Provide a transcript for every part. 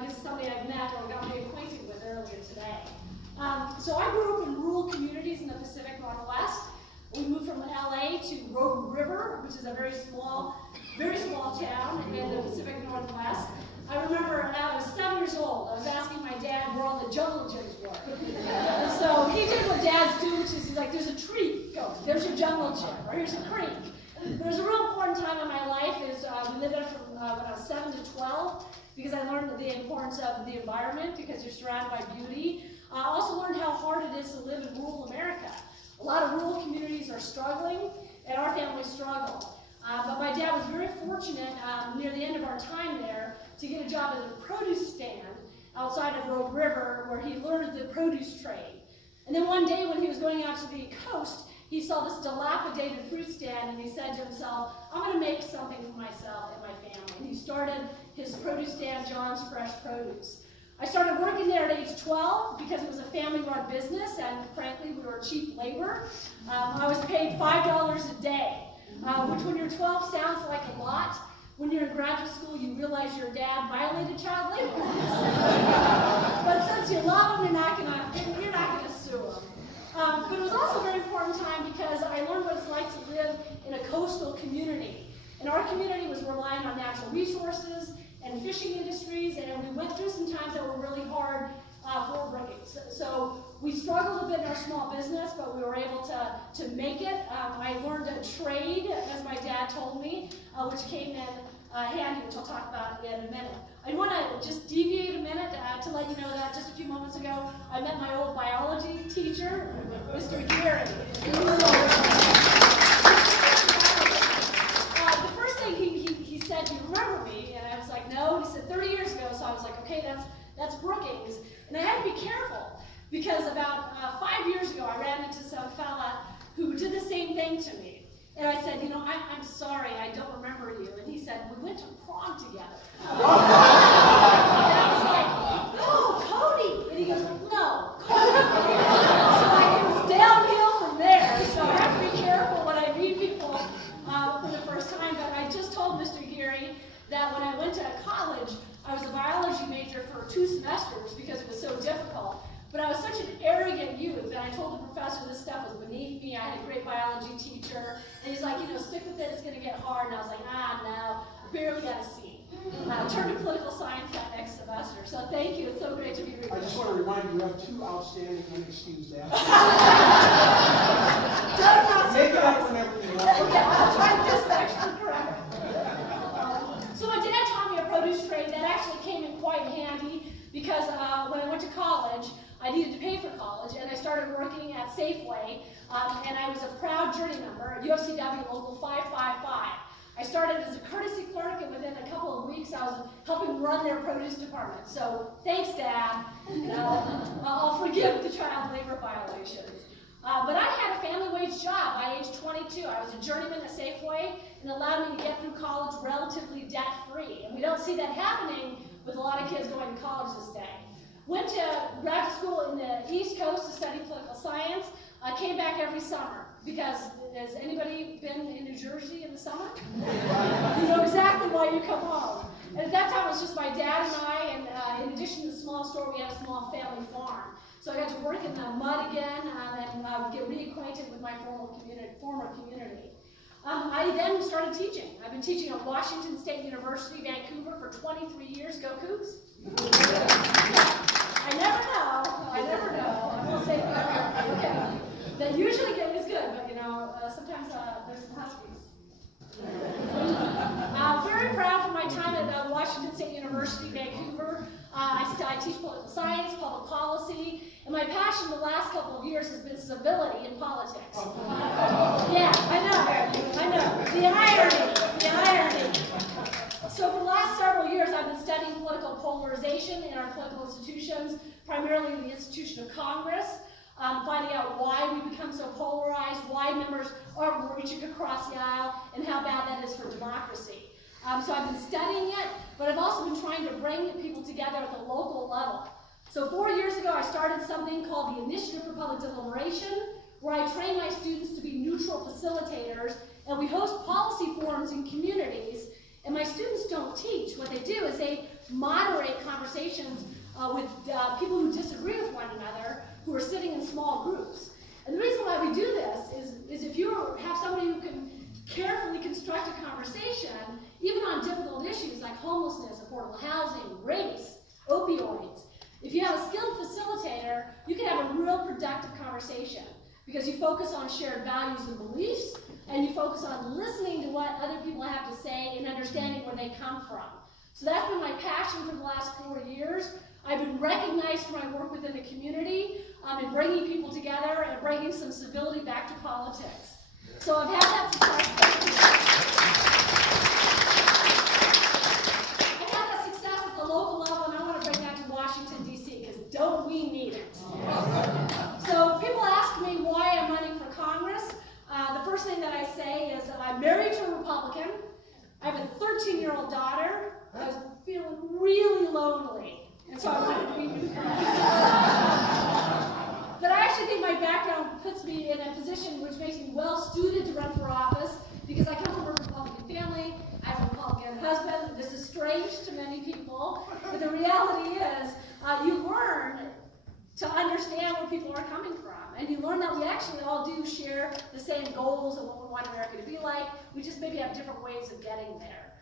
because it's somebody I've met or got me acquainted with earlier today. So I grew up in rural communities in the Pacific Northwest. We moved from LA to Rogue River, which is a very small town in the Pacific Northwest. I remember when I was 7 years old, I was asking my dad where all the jungle gyms were. And so he did what dads do, which is he's like, there's a tree, go, there's your jungle gym, or here's a creek. There was a real important time in my life is we lived there from when I was 7 to 12, because I learned the importance of the environment, because you're surrounded by beauty. I also learned how hard it is to live in rural America. A lot of rural communities are struggling, and our family struggled. But my dad was very fortunate near the end of our time there to get a job at a produce stand outside of Rogue River, where he learned the produce trade. And then one day when he was going out to the coast, he saw this dilapidated fruit stand, and he said to himself, I'm going to make something for myself and my family. And he started his produce stand, John's Fresh Produce. I started working there at age 12 because it was a family-run business, and frankly, we were cheap labor. I was paid $5 a day, which when you're 12 sounds like a lot. When you're in graduate school, you realize your dad violated child labor laws. But since you love him, you're not gonna sue him. But it was also a very important time because I learned what it's like to live in a coastal community. And our community was relying on natural resources and fishing industries, and we went through some times that were really hard for bringing. So we struggled a bit in our small business, but we were able to make it. I learned a trade, as my dad told me, which came in handy, which I'll talk about in a minute. I want to just deviate a minute to let you know that just a few moments ago, I met my old biology teacher, Mr. Gary. The first thing he said, do you remember me? And I was like, no. He said, 30 years ago. So I was like, okay, that's Brookings. And I had to be careful because about 5 years ago, I ran into some fella who did the same thing to me. And I said, you know, I'm sorry, I don't remember you. And he said, we went to prom together. And I was like, no, Cody. And he goes, no, Cody. So it was downhill from there. So I have to be careful when I meet people for the first time. But I just told Mr. Geary that when I went to college, I was a biology major for 2 semesters because it was so difficult. But I was such an arrogant youth that I told the professor this stuff was beneath me. I had a great biology teacher. And he's like, you know, stick with it, it's going to get hard. And I was like, no, I barely got a C. I turned to political science that next semester. So thank you, it's so great to be with you. I just want to remind you, you have 2 outstanding unexcused absences. Does not Make it up whenever you want. Okay, I'll try this extra correct. So my dad taught me a produce trade that actually came in quite handy because when I went to college, I needed to pay for college, and I started working at Safeway, and I was a proud journey member at UFCW Local 555. I started as a courtesy clerk, and within a couple of weeks, I was helping run their produce department. So thanks, Dad. I'll forgive the child labor violations. But I had a family wage job by age 22. I was a journeyman at Safeway, and allowed me to get through college relatively debt-free. And we don't see that happening with a lot of kids going to college this day. Went to graduate school in the East Coast to study political science. I came back every summer because, has anybody been in New Jersey in the summer? You know exactly why you come home. And at that time, it was just my dad and I, and in addition to the small store, we had a small family farm. So I got to work in the mud again and get reacquainted with my former community. I then started teaching. I've been teaching at Washington State University, Vancouver for 23 years. Go Cougs! I never know. I will say that. Okay. That usually is good, but you know, sometimes there's some Huskies. I'm very proud for my time at Washington State University, Vancouver. I teach political science, public policy, and my passion the last couple of years has been civility in politics. Yeah, I know. The irony. So for the last several years, I've been studying political polarization in our political institutions, primarily the institution of Congress, finding out why we become so polarized, why members aren't reaching across the aisle, and how bad that is for democracy. So I've been studying it, but I've also been trying to bring people together at the local level. So 4 years ago, I started something called the Initiative for Public Deliberation, where I train my students to be neutral facilitators, and we host policy forums in communities. And my students don't teach. What they do is they moderate conversations with people who disagree with one another, who are sitting in small groups. And the reason why we do this is if you have somebody who can carefully construct a conversation, even on difficult issues like homelessness, affordable housing, race, opioids, if you have a skilled facilitator, you can have a real productive conversation because you focus on shared values and beliefs, and you focus on listening to what other people have to say and understanding where they come from. So that's been my passion for the last 4 years. I've been recognized for my work within the community in bringing people together and bringing some civility back to politics. So I've had that success at the local level, and I want to bring that to Washington, D.C., because don't we need it? So people ask me why I'm running for Congress. The first thing that I say is I'm married to a Republican. I have a 13-year-old daughter. I was feeling really lonely, and so I wanted to be new friends. But I actually think my background puts me in a position which makes me well-suited to run for office because I come from a Republican family. I have a Republican husband. This is strange to many people, but the reality is you learn to understand where people are coming from. And you learn that we actually all do share the same goals of what we want America to be like. We just maybe have different ways of getting there.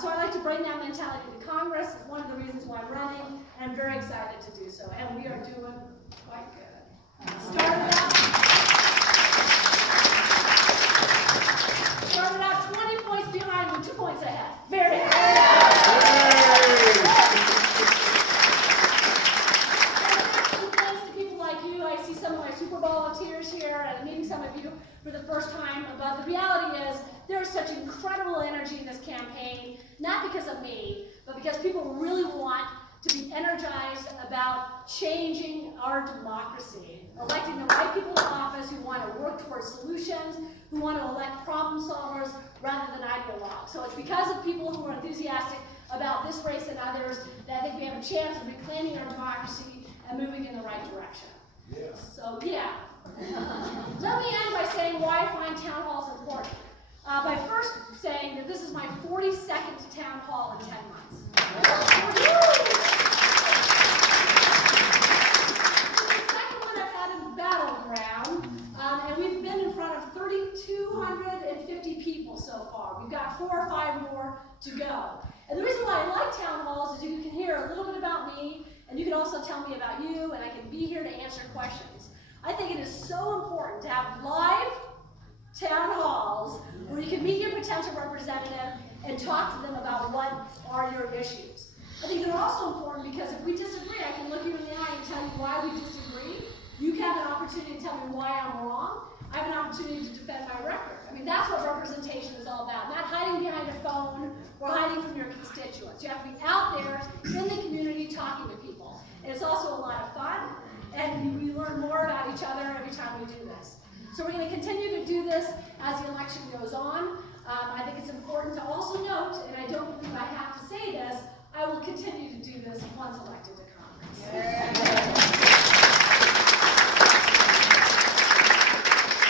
So I like to bring that mentality to Congress. It's one of the reasons why I'm running, and I'm very excited to do so. And we are doing quite good. Started out 20 points behind and 2 points ahead. Very good. Thanks to people like you. I see some of my super volunteers here, and I'm meeting some of you for the first time. But the reality is, there's such incredible energy in this campaign, not because of me, but because people really want to be energized about changing our democracy, electing the right people to office who want to work towards solutions, who want to elect problem solvers rather than ideologues. So it's because of people who are enthusiastic about this race and others that I think we have a chance of reclaiming our democracy and moving in the right direction. Yeah. So yeah. Let me end by saying why I find town halls important. By first saying that this is my 42nd town hall in 10 months. It's the second one I've had in Battleground, and we've been in front of 3,250 people so far. We've got 4 or 5 more to go. And the reason why I like town halls is you can hear a little bit about me, and you can also tell me about you, and I can be here to answer questions. I think it is so important to have live town halls where you can meet your potential representative and talk to them about what are your issues. I think they're also important because if we disagree, I can look you in the eye and tell you why we disagree. You have an opportunity to tell me why I'm wrong. I have an opportunity to defend my record. I mean, that's what representation is all about, not hiding behind a phone or hiding from your constituents. You have to be out there in the community talking to people. And it's also a lot of fun, and we learn more about each other every time we do this. So we're going to continue to do this as the election goes on. I think it's important to also note, and I don't believe I have to say this, I will continue to do this once elected to Congress. Yeah.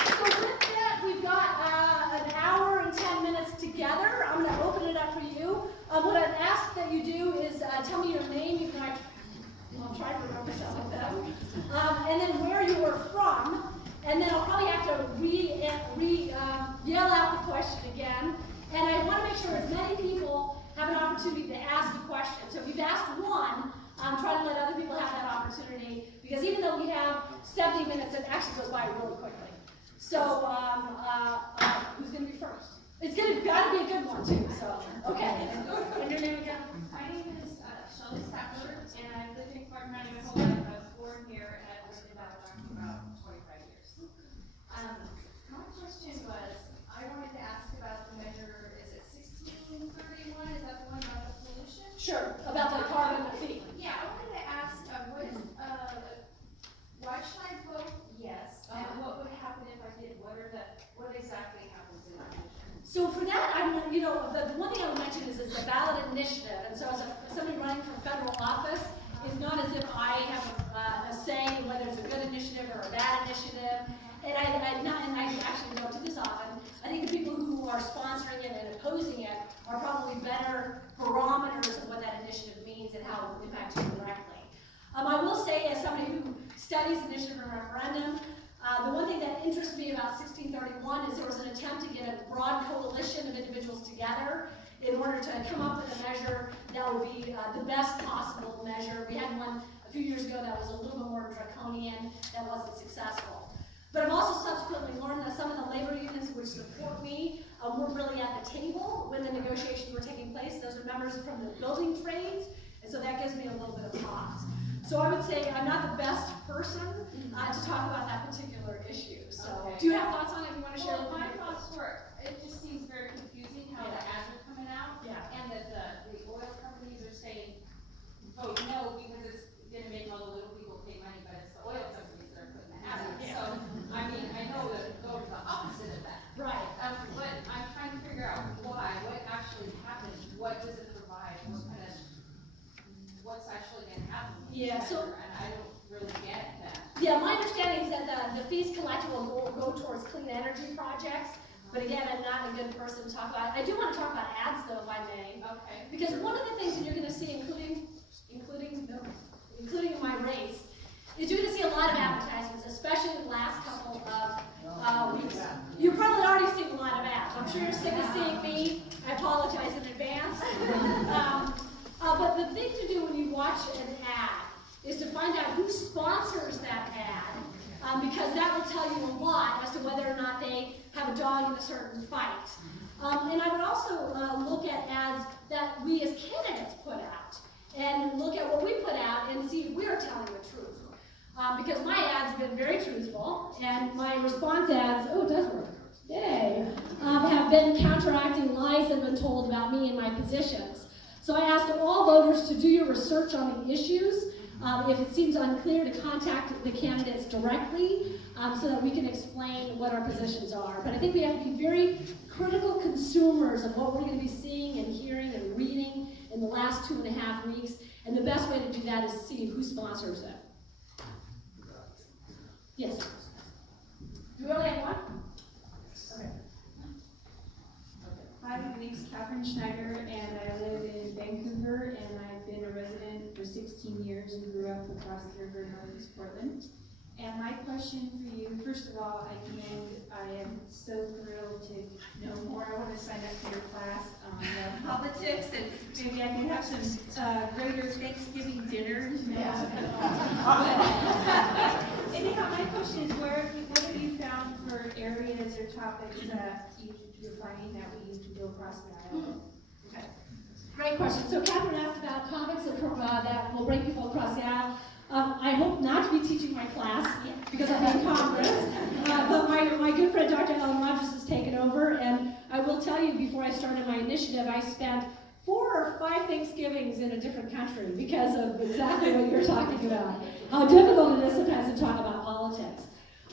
So with that, we've got an hour and 10 minutes together. I'm going to open it up for you. What I'd ask that you do is tell me your name. You can I'll try to remember some of them. And then where you were from. And then I'll probably have to yell out the question again. And I want to make sure as many people have an opportunity to ask a question. So if you've asked one, try to let other people have that opportunity. Because even though we have 70 minutes, it actually goes by really quickly. So who's going to be first? It's going to got to be a good one too. So okay. And your name again? My name is Shelly Stackler, and I've lived in Clark County my whole life. I was born here, and I've lived in Battleground for about 25 years. My question was, I wanted to ask about the measure, is it 1631? Is that the one about the pollution? Sure, about the carbon fee. Yeah, I wanted to ask, why should I vote yes? And what would happen if I did? What exactly happens in that measure? So for that, the one thing I would mention is it's a ballot initiative, and studies, initiative, and referendum. The one thing that interests me about 1631 is there was an attempt to get a broad coalition of individuals together in order to come up with a measure that would be the best possible measure. We had one a few years ago that was a little bit more draconian, that wasn't successful. But I've also subsequently learned that some of the labor unions which support me weren't really at the table when the negotiations were taking place. Those are members from the building trades, and so that gives me a little bit of pause. So I would say I'm not the best person to talk about that particular issue. So do you have thoughts on it you want to share with me? My thoughts were, it just seems very confusing how the ads are coming out. Yeah. And that the oil companies are saying, vote no, because it's gonna make all the little people pay money, but it's the oil companies that are putting the ads out. Yeah. So, I mean, I know that it goes the opposite of that. Right. But I'm trying to figure out why, what actually happened, what does it provide, what's actually gonna happen with Yeah, this so- measure, and I don't really get that. Yeah, my understanding is that the fees collected will go towards clean energy projects. But again, I'm not a good person to talk about. I do want to talk about ads, though, if I may. Okay. Because one of the things that you're going to see, including in my race, is you're going to see a lot of advertisements, especially in the last couple of weeks. You've probably already seen a lot of ads. I'm sure you're sick of seeing me. I apologize in advance. But the thing to do when you watch an ad is to find out who sponsors that ad, because that will tell you a lot as to whether or not they have a dog in a certain fight. And I would also look at ads that we as candidates put out, and look at what we put out and see if we are telling the truth. Because my ads have been very truthful, and my response ads, oh, it does work, yay, have been counteracting lies that have been told about me and my positions. So I ask all voters to do your research on the issues. If it seems unclear, to contact the candidates directly so that we can explain what our positions are. But I think we have to be very critical consumers of what we're going to be seeing and hearing and reading in the last 2.5 weeks. And the best way to do that is see who sponsors it. Yes? Do we only have one? Okay. Hi, my name's Catherine Schneider, and I live in Vancouver, and I've been a resident for 16 years and grew up across the river in Northeast Portland. And my question for you, first of all, I am so thrilled to know more. I want to sign up for your class on politics, and maybe I can have some greater Thanksgiving dinners. Anyhow, my question is, what have you found for areas or topics that you're finding that we need to go across the aisle? Okay. Great question. So Catherine asked about topics that will bring people across the aisle. I hope not to be teaching my class because I'm in Congress, but my good friend Dr. Ellen Rogers has taken over, and I will tell you, before I started my initiative, I spent 4 or 5 Thanksgivings in a different country because of exactly what you're talking about, how difficult it is sometimes to talk about politics.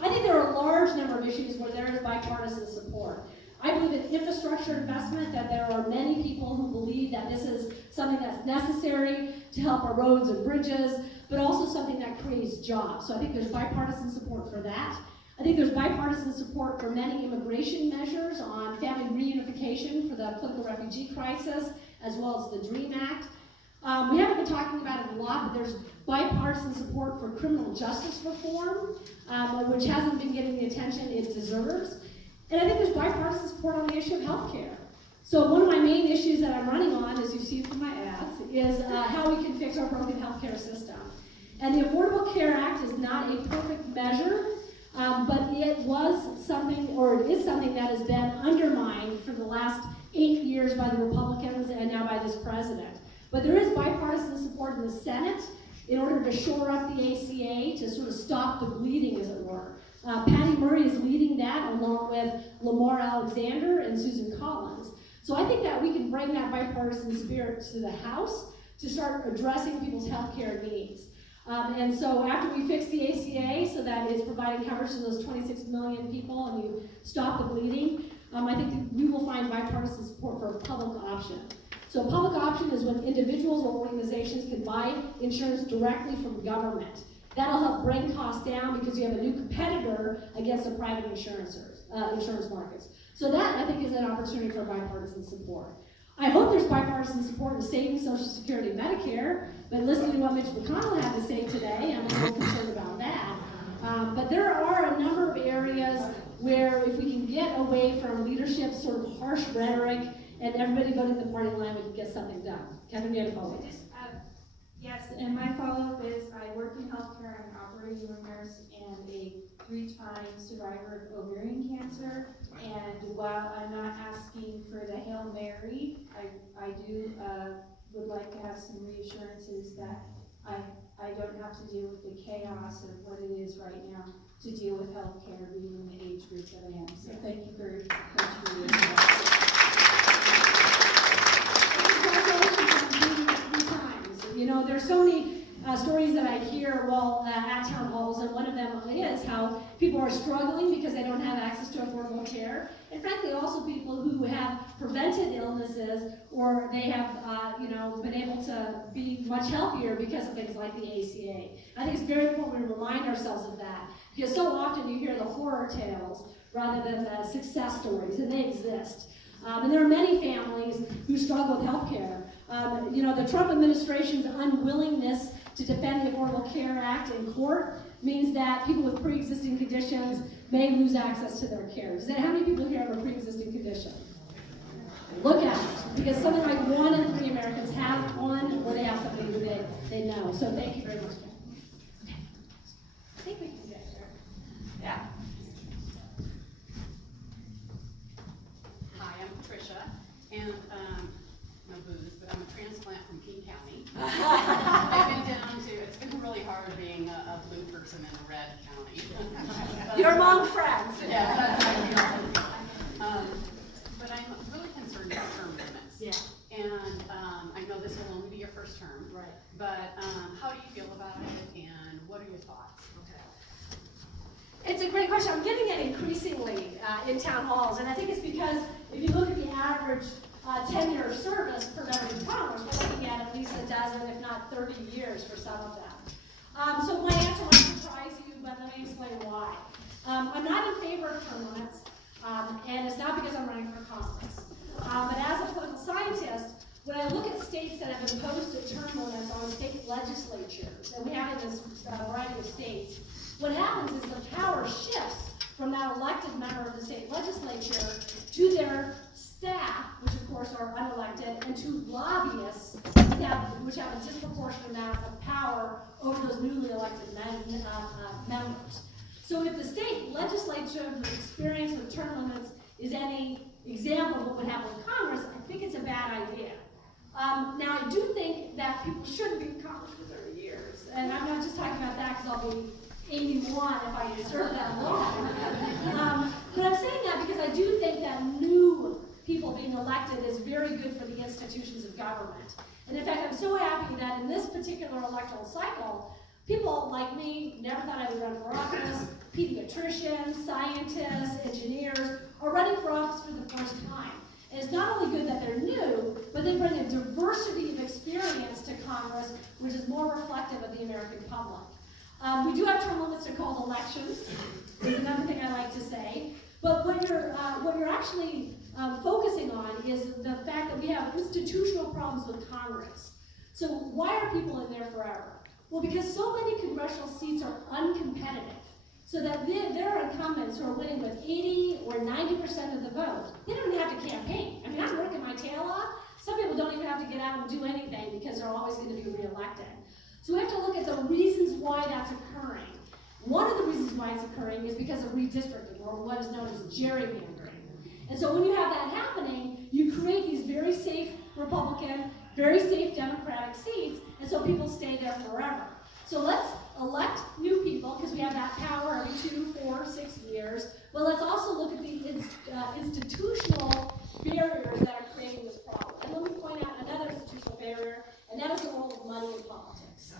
I think there are a large number of issues where there is bipartisan support. I believe in infrastructure investment, that there are many people who believe that this is something that's necessary to help our roads and bridges, but also something that creates jobs. So I think there's bipartisan support for that. I think there's bipartisan support for many immigration measures on family reunification for the political refugee crisis, as well as the DREAM Act. We haven't been talking about it a lot, but there's bipartisan support for criminal justice reform, which hasn't been getting the attention it deserves. And I think there's bipartisan support on the issue of health care. So one of my main issues that I'm running on, as you see from my ads, is how we can fix our broken health care system. And the Affordable Care Act is not a perfect measure, but it was something, or it is something that has been undermined for the last 8 years by the Republicans and now by this president. But there is bipartisan support in the Senate in order to shore up the ACA, to sort of stop the bleeding, as it were. Patty Murray is leading that, along with Lamar Alexander and Susan Collins. So I think that we can bring that bipartisan spirit to the House to start addressing people's health care needs. And so after we fix the ACA so that it's providing coverage to those 26 million people and you stop the bleeding, I think that we will find bipartisan support for a public option. So a public option is when individuals or organizations can buy insurance directly from government. That'll help bring costs down because you have a new competitor against the private insurance markets. So that, I think, is an opportunity for bipartisan support. I hope there's bipartisan support in saving Social Security and Medicare, but listening to what Mitch McConnell had to say today, I'm a little concerned about that. where if we can get away from leadership sort of harsh rhetoric and everybody go to the party line, we can get something done. Catherine, you had a follow-up. Yes, and my follow-up is I work in healthcare. I'm an operating room nurse and a 3-time survivor of ovarian cancer. And while I'm not asking for the Hail Mary, I do would like to have some reassurances that I don't have to deal with the chaos of what it is right now to deal with healthcare being in the age group that I am. So thank you for contributing to that. You know, there's so many stories that I hear while at town halls, and one of them is how people are struggling because they don't have access to affordable care, and frankly also people who have prevented illnesses or they have been able to be much healthier because of things like the ACA. I think it's very important we remind ourselves of that, because so often you hear the horror tales rather than the success stories, and they exist. And there are many families who struggle with health care. The Trump administration's unwillingness to defend the Affordable Care Act in court means that people with pre-existing conditions may lose access to their care. How many people here have a pre-existing condition? Look at it, because something like 1 in 3 Americans have one, or they have something that they know. So thank you very much. I think we can get there. Yeah. Hi, I'm Patricia, and no booze, but I'm a transplant from King County. I've been down to, it's been really hard being a blue person in a red county. You're among friends. Yeah, that's how we are. But I'm really concerned about term limits. Yeah. And I know this will only be your first term. Right. But how do you feel about it, and what are your thoughts? It's a great question. I'm getting it increasingly in town halls, and I think it's because if you look at the average tenure of service for members of Congress, we're looking at least a dozen, if not 30 years for some of them. So my answer might surprise you, but let me explain why. I'm not in favor of term limits, and it's not because I'm running for Congress. But as a political scientist, when I look at states that have imposed term limits on state legislatures, and we have in this variety of states, what happens is the power shifts from that elected member of the state legislature to their staff, which of course are unelected, and to lobbyists which have a disproportionate amount of power over those newly elected members. So if the state legislature's experience with term limits is any example of what would happen with Congress, I think it's a bad idea. Now, I do think that people shouldn't be in Congress for 30 years, and I'm not just talking about that because I'll be 81 if I serve that long. But I'm saying that because I do think that new people being elected is very good for the institutions of government. And in fact, I'm so happy that in this particular electoral cycle, people like me never thought I would run for office. Pediatricians, scientists, engineers are running for office for the first time. And it's not only good that they're new, but they bring a diversity of experience to Congress, which is more reflective of the American public. We do have term limits, they're called elections, is another thing I like to say. But what you're actually focusing on is the fact that we have institutional problems with Congress. So why are people in there forever? Well, because so many congressional seats are uncompetitive. So that there are incumbents who are winning with 80 or 90% of the vote. They don't even have to campaign. I mean, I'm working my tail off. Some people don't even have to get out and do anything because they're always going to be reelected. So we have to look at the reasons why that's occurring. One of the reasons why it's occurring is because of redistricting, or what is known as gerrymandering. And so when you have that happening, you create these very safe Republican, very safe Democratic seats, and so people stay there forever. So let's elect new people, because we have that power every 2, 4, 6 years, but let's also look at the institutional barriers that are creating this problem. And let me point out another institutional barrier, and that is the role of money in politics.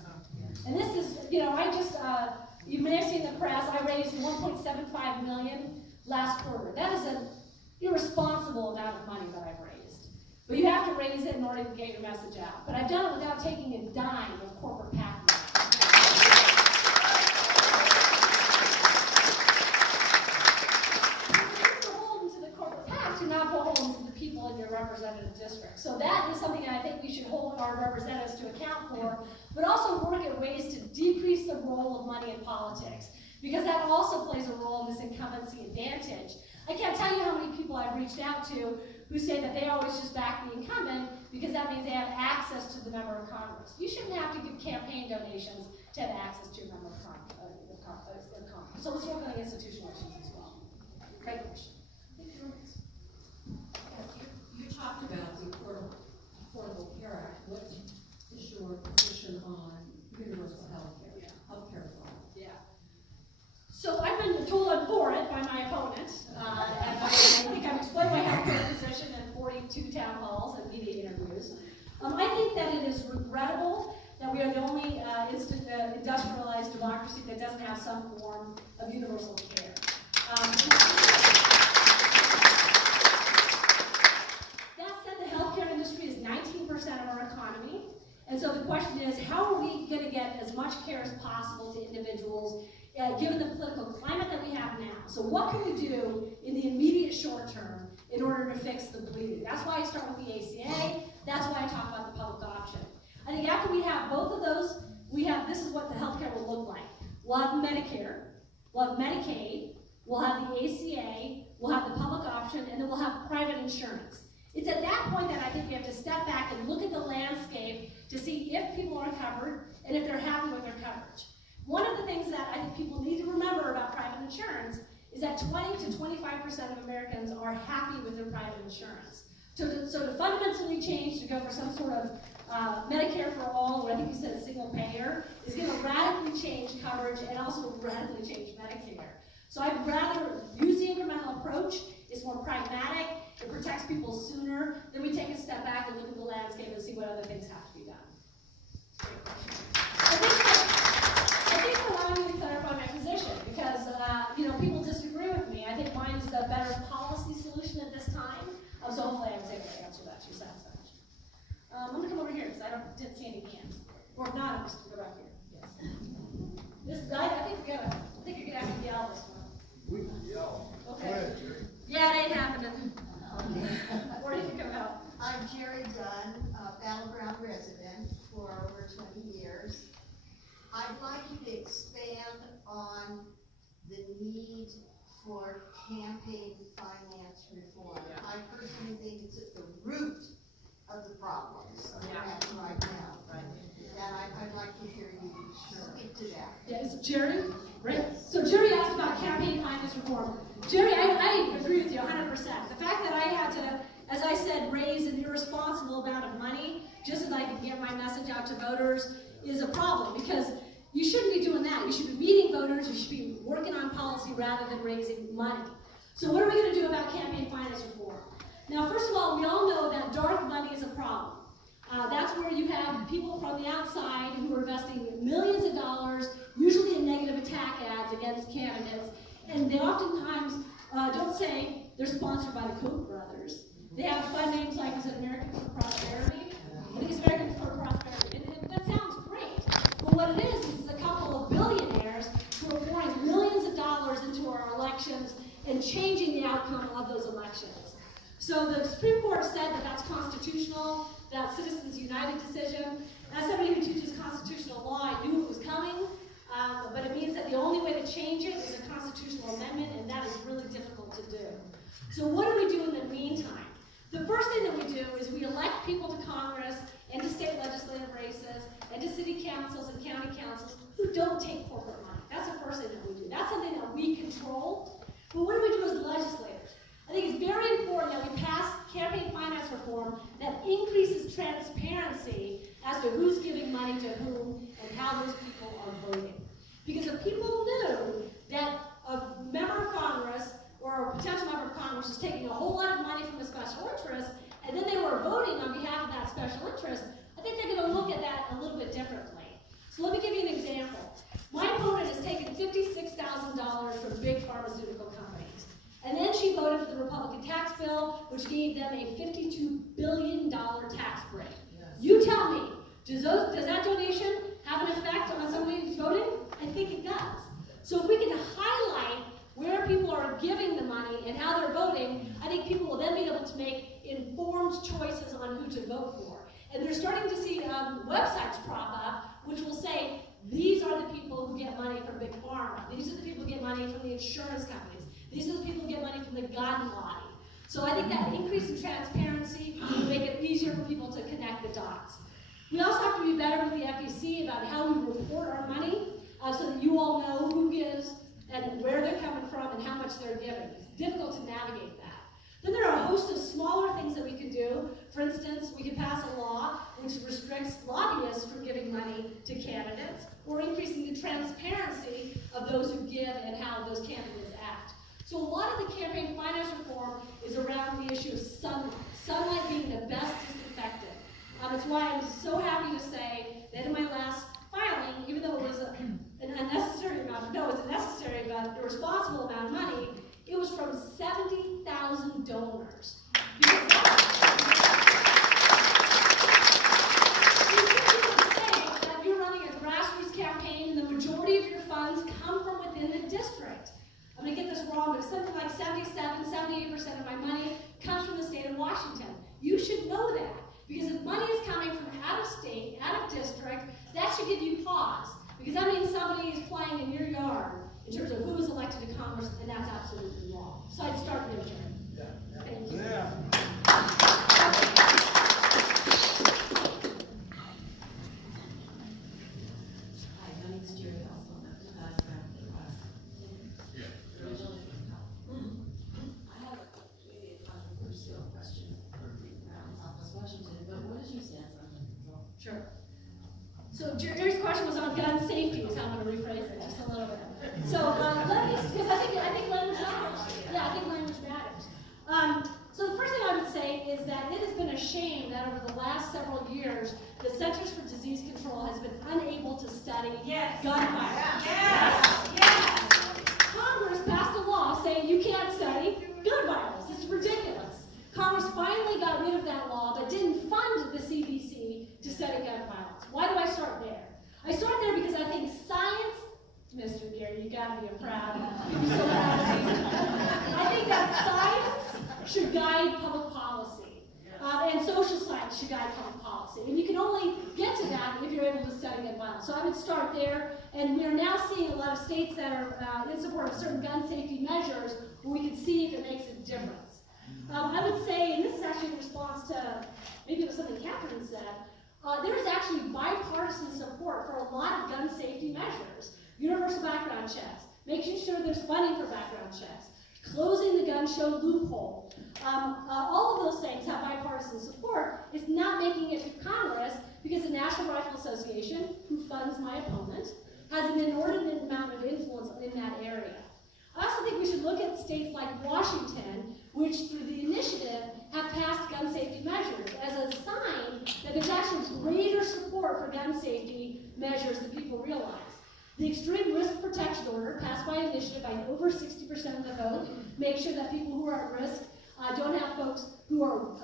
And this is, you may have seen the press, I raised $1.75 million last quarter. That is an irresponsible amount of money that I've raised. But you have to raise it in order to get your message out. But I've done it without taking a dime of corporate PAC money. To not beholden to the people in your representative district. So that is something that I think we should hold our representatives to account for, but also work at ways to decrease the role of money in politics. because that also plays a role in this incumbency advantage. I can't tell you how many people I've reached out to who say that they always just back the incumbent because that means they have access to the member of Congress. You shouldn't have to give campaign donations to have access to your member of Congress. So let's work on the institutional issues as well. Great question. You talked about the Affordable Care Act. What is your position on universal health care for all? Yeah. So I've been told I'm for it by my opponent, and I think I've explained my healthcare position in 42 town halls and media interviews. I think that it is regrettable that we are the only industrialized democracy that doesn't have some form of universal care. That said, the healthcare industry is 19% of our economy, and so the question is, how are we going to get as much care as possible to individuals, given the political climate that we have now? So what can we do in the immediate short term in order to fix the bleeding? That's why I start with the ACA. That's why I talk about the public option. I think after we have both of those, this is what the healthcare will look like. We'll have Medicare, we'll have Medicaid, we'll have the ACA, we'll have the public option, and then we'll have private insurance. It's at that point that I think we have to step back and look at the landscape to see if people are covered and if they're happy with their coverage. One of the things that I think people need to remember about private insurance is that 20 to 25% of Americans are happy with their private insurance. So to fundamentally change, to go for some sort of Medicare for all, or I think you said a single payer, is going to radically change coverage and also radically change Medicare. So I'd rather use the incremental approach. It's more pragmatic. It protects people sooner. Then we take a step back and look at the landscape and see what other things have to be done. I think for allowing me to clarify my position, because people disagree with me. I think mine's the better policy solution at this time. So hopefully I was able to answer that to your satisfaction. I'm going to come over here because I didn't see any hands. Or if not, I'm just going to go back here. Yes. I think you're going to have to yell this one. We can yell. Okay. Go ahead, Jerry. Yeah, it ain't happening. Where did you come out? I'm Jerry Dunn, a Battleground resident for over 20 years. I'd like you to expand on the need for campaign finance reform. I personally think it's at the root of the problems we're having right now. And I'd like to hear you speak to that. Yes, Jerry? Right. So Jerry asked about campaign finance reform. Jerry, I agree with you 100%. The fact that I had to, as I said, raise an irresponsible amount of money just so that I could get my message out to voters is a problem, because you shouldn't be doing that. You should be meeting voters. You should be working on policy rather than raising money. So what are we going to do about campaign finance reform? Now, first of all, we all know that dark money is a problem. That's where you have people from the outside who are investing millions of dollars, usually in negative attack ads against candidates, and they oftentimes don't say they're sponsored by the Koch brothers. They have fun names like, is it American for Prosperity? I think it's American for Prosperity. And that sounds great, but what it is a couple of billionaires who are pouring millions of dollars into our elections and changing the outcome of those elections. So the Supreme Court said that that's constitutional, that Citizens United decision. As somebody who teaches constitutional law, I knew it was coming, but it means that the only way to change it is a constitutional amendment, and that is really difficult to do. So what do we do in the meantime? The first thing that we do is we elect people to Congress and to state legislative races and to city councils and county councils who don't take corporate money. That's the first thing that we do. That's something that we control. But what do we do as legislators? I think it's very important that we pass campaign finance reform that increases transparency as to who's giving money to whom and how those people are voting. Because if people knew that a member of Congress or a potential member of Congress is taking a whole lot of money from a special interest, and then they were voting on behalf of that special interest, I think they're going to look at that a little bit differently. So let me give you an example. My opponent has taken $56,000 from big pharmaceutical companies. And then she voted for the Republican tax bill, which gave them a $52 billion tax break. Yes. You tell me, does that donation have an effect on somebody who's voting? I think it does. So if we can highlight where people are giving the money and how they're voting, I think people will then be able to make informed choices on who to vote for. And they're starting to see websites crop up, which will say, these are the people who get money from Big Pharma. These are the people insurance companies. These are the people who get money from the gun lobby. So I think that increase in transparency will make it easier for people to connect the dots. We also have to be better with the FEC about how we report our money, so that you all know who gives and where they're coming from and how much they're giving. It's difficult to navigate that. Then there are a host of smaller things that we can do. For instance, we can pass a law which restricts lobbyists from giving money to candidates, or increasing the transparency of those who give and how those candidates act. So a lot of the campaign finance reform is around the issue of sunlight. Sunlight being the best disinfectant. It's why I'm so happy to say that in my last filing, even though it was an unnecessary amount, no, it's a necessary but a responsible amount of money, it was from 70,000 donors. Because that you're running a grassroots campaign and the majority of your funds come from within the district. I'm going to get this wrong, but something like 78% of my money comes from the state of Washington. You should know that, because if money is coming from out of state, out of district, that should give you pause, because that means somebody is playing in your yard in terms of who is elected to Congress, and that's absolutely wrong. So I'd start there, Jerry. Thank you. Yeah. Hi, my name's Jerry Oswald. I have maybe a controversial question around Southwest Washington, but what is your stance on gun control? Sure. So Jerry's question was on gun safety, is how I'm going to rephrase it just a little bit. So because I think language matters. Yeah, I think language matters. So the first thing I would say is that it has been a shame that over the last several years, the Centers for Disease Control has been unable to study gun violence. Yes. Congress passed a law saying you can't study gun violence. It's ridiculous. Congress finally got rid of that law, but didn't fund the CDC to study gun violence. Why do I start there? I start there because I think science, Mr. Gary, you gotta be proud. You're so proud of me. I think that science should guide public policy, and social science should guide public policy. And you can only get to that if you're able to study gun violence. So I would start there, and we are now seeing a lot of states that are in support of certain gun safety measures where we can see if it makes a difference. I would say, and this is actually in response to maybe it was something Catherine said, there's actually bipartisan support for a lot of gun safety measures. Universal background checks, making sure there's funding for background checks, closing the gun show loophole. All of those things have bipartisan support. It's not making it to Congress because the National Rifle Association, who funds my opponent, has an inordinate amount of influence in that area. I also think we should look at states like Washington, which through the initiative have passed gun safety measures as a sign that there's actually greater support for gun safety measures than people realize. The Extreme Risk Protection Order, passed by initiative by over 60% of the vote, makes sure that people who are at risk don't have folks who are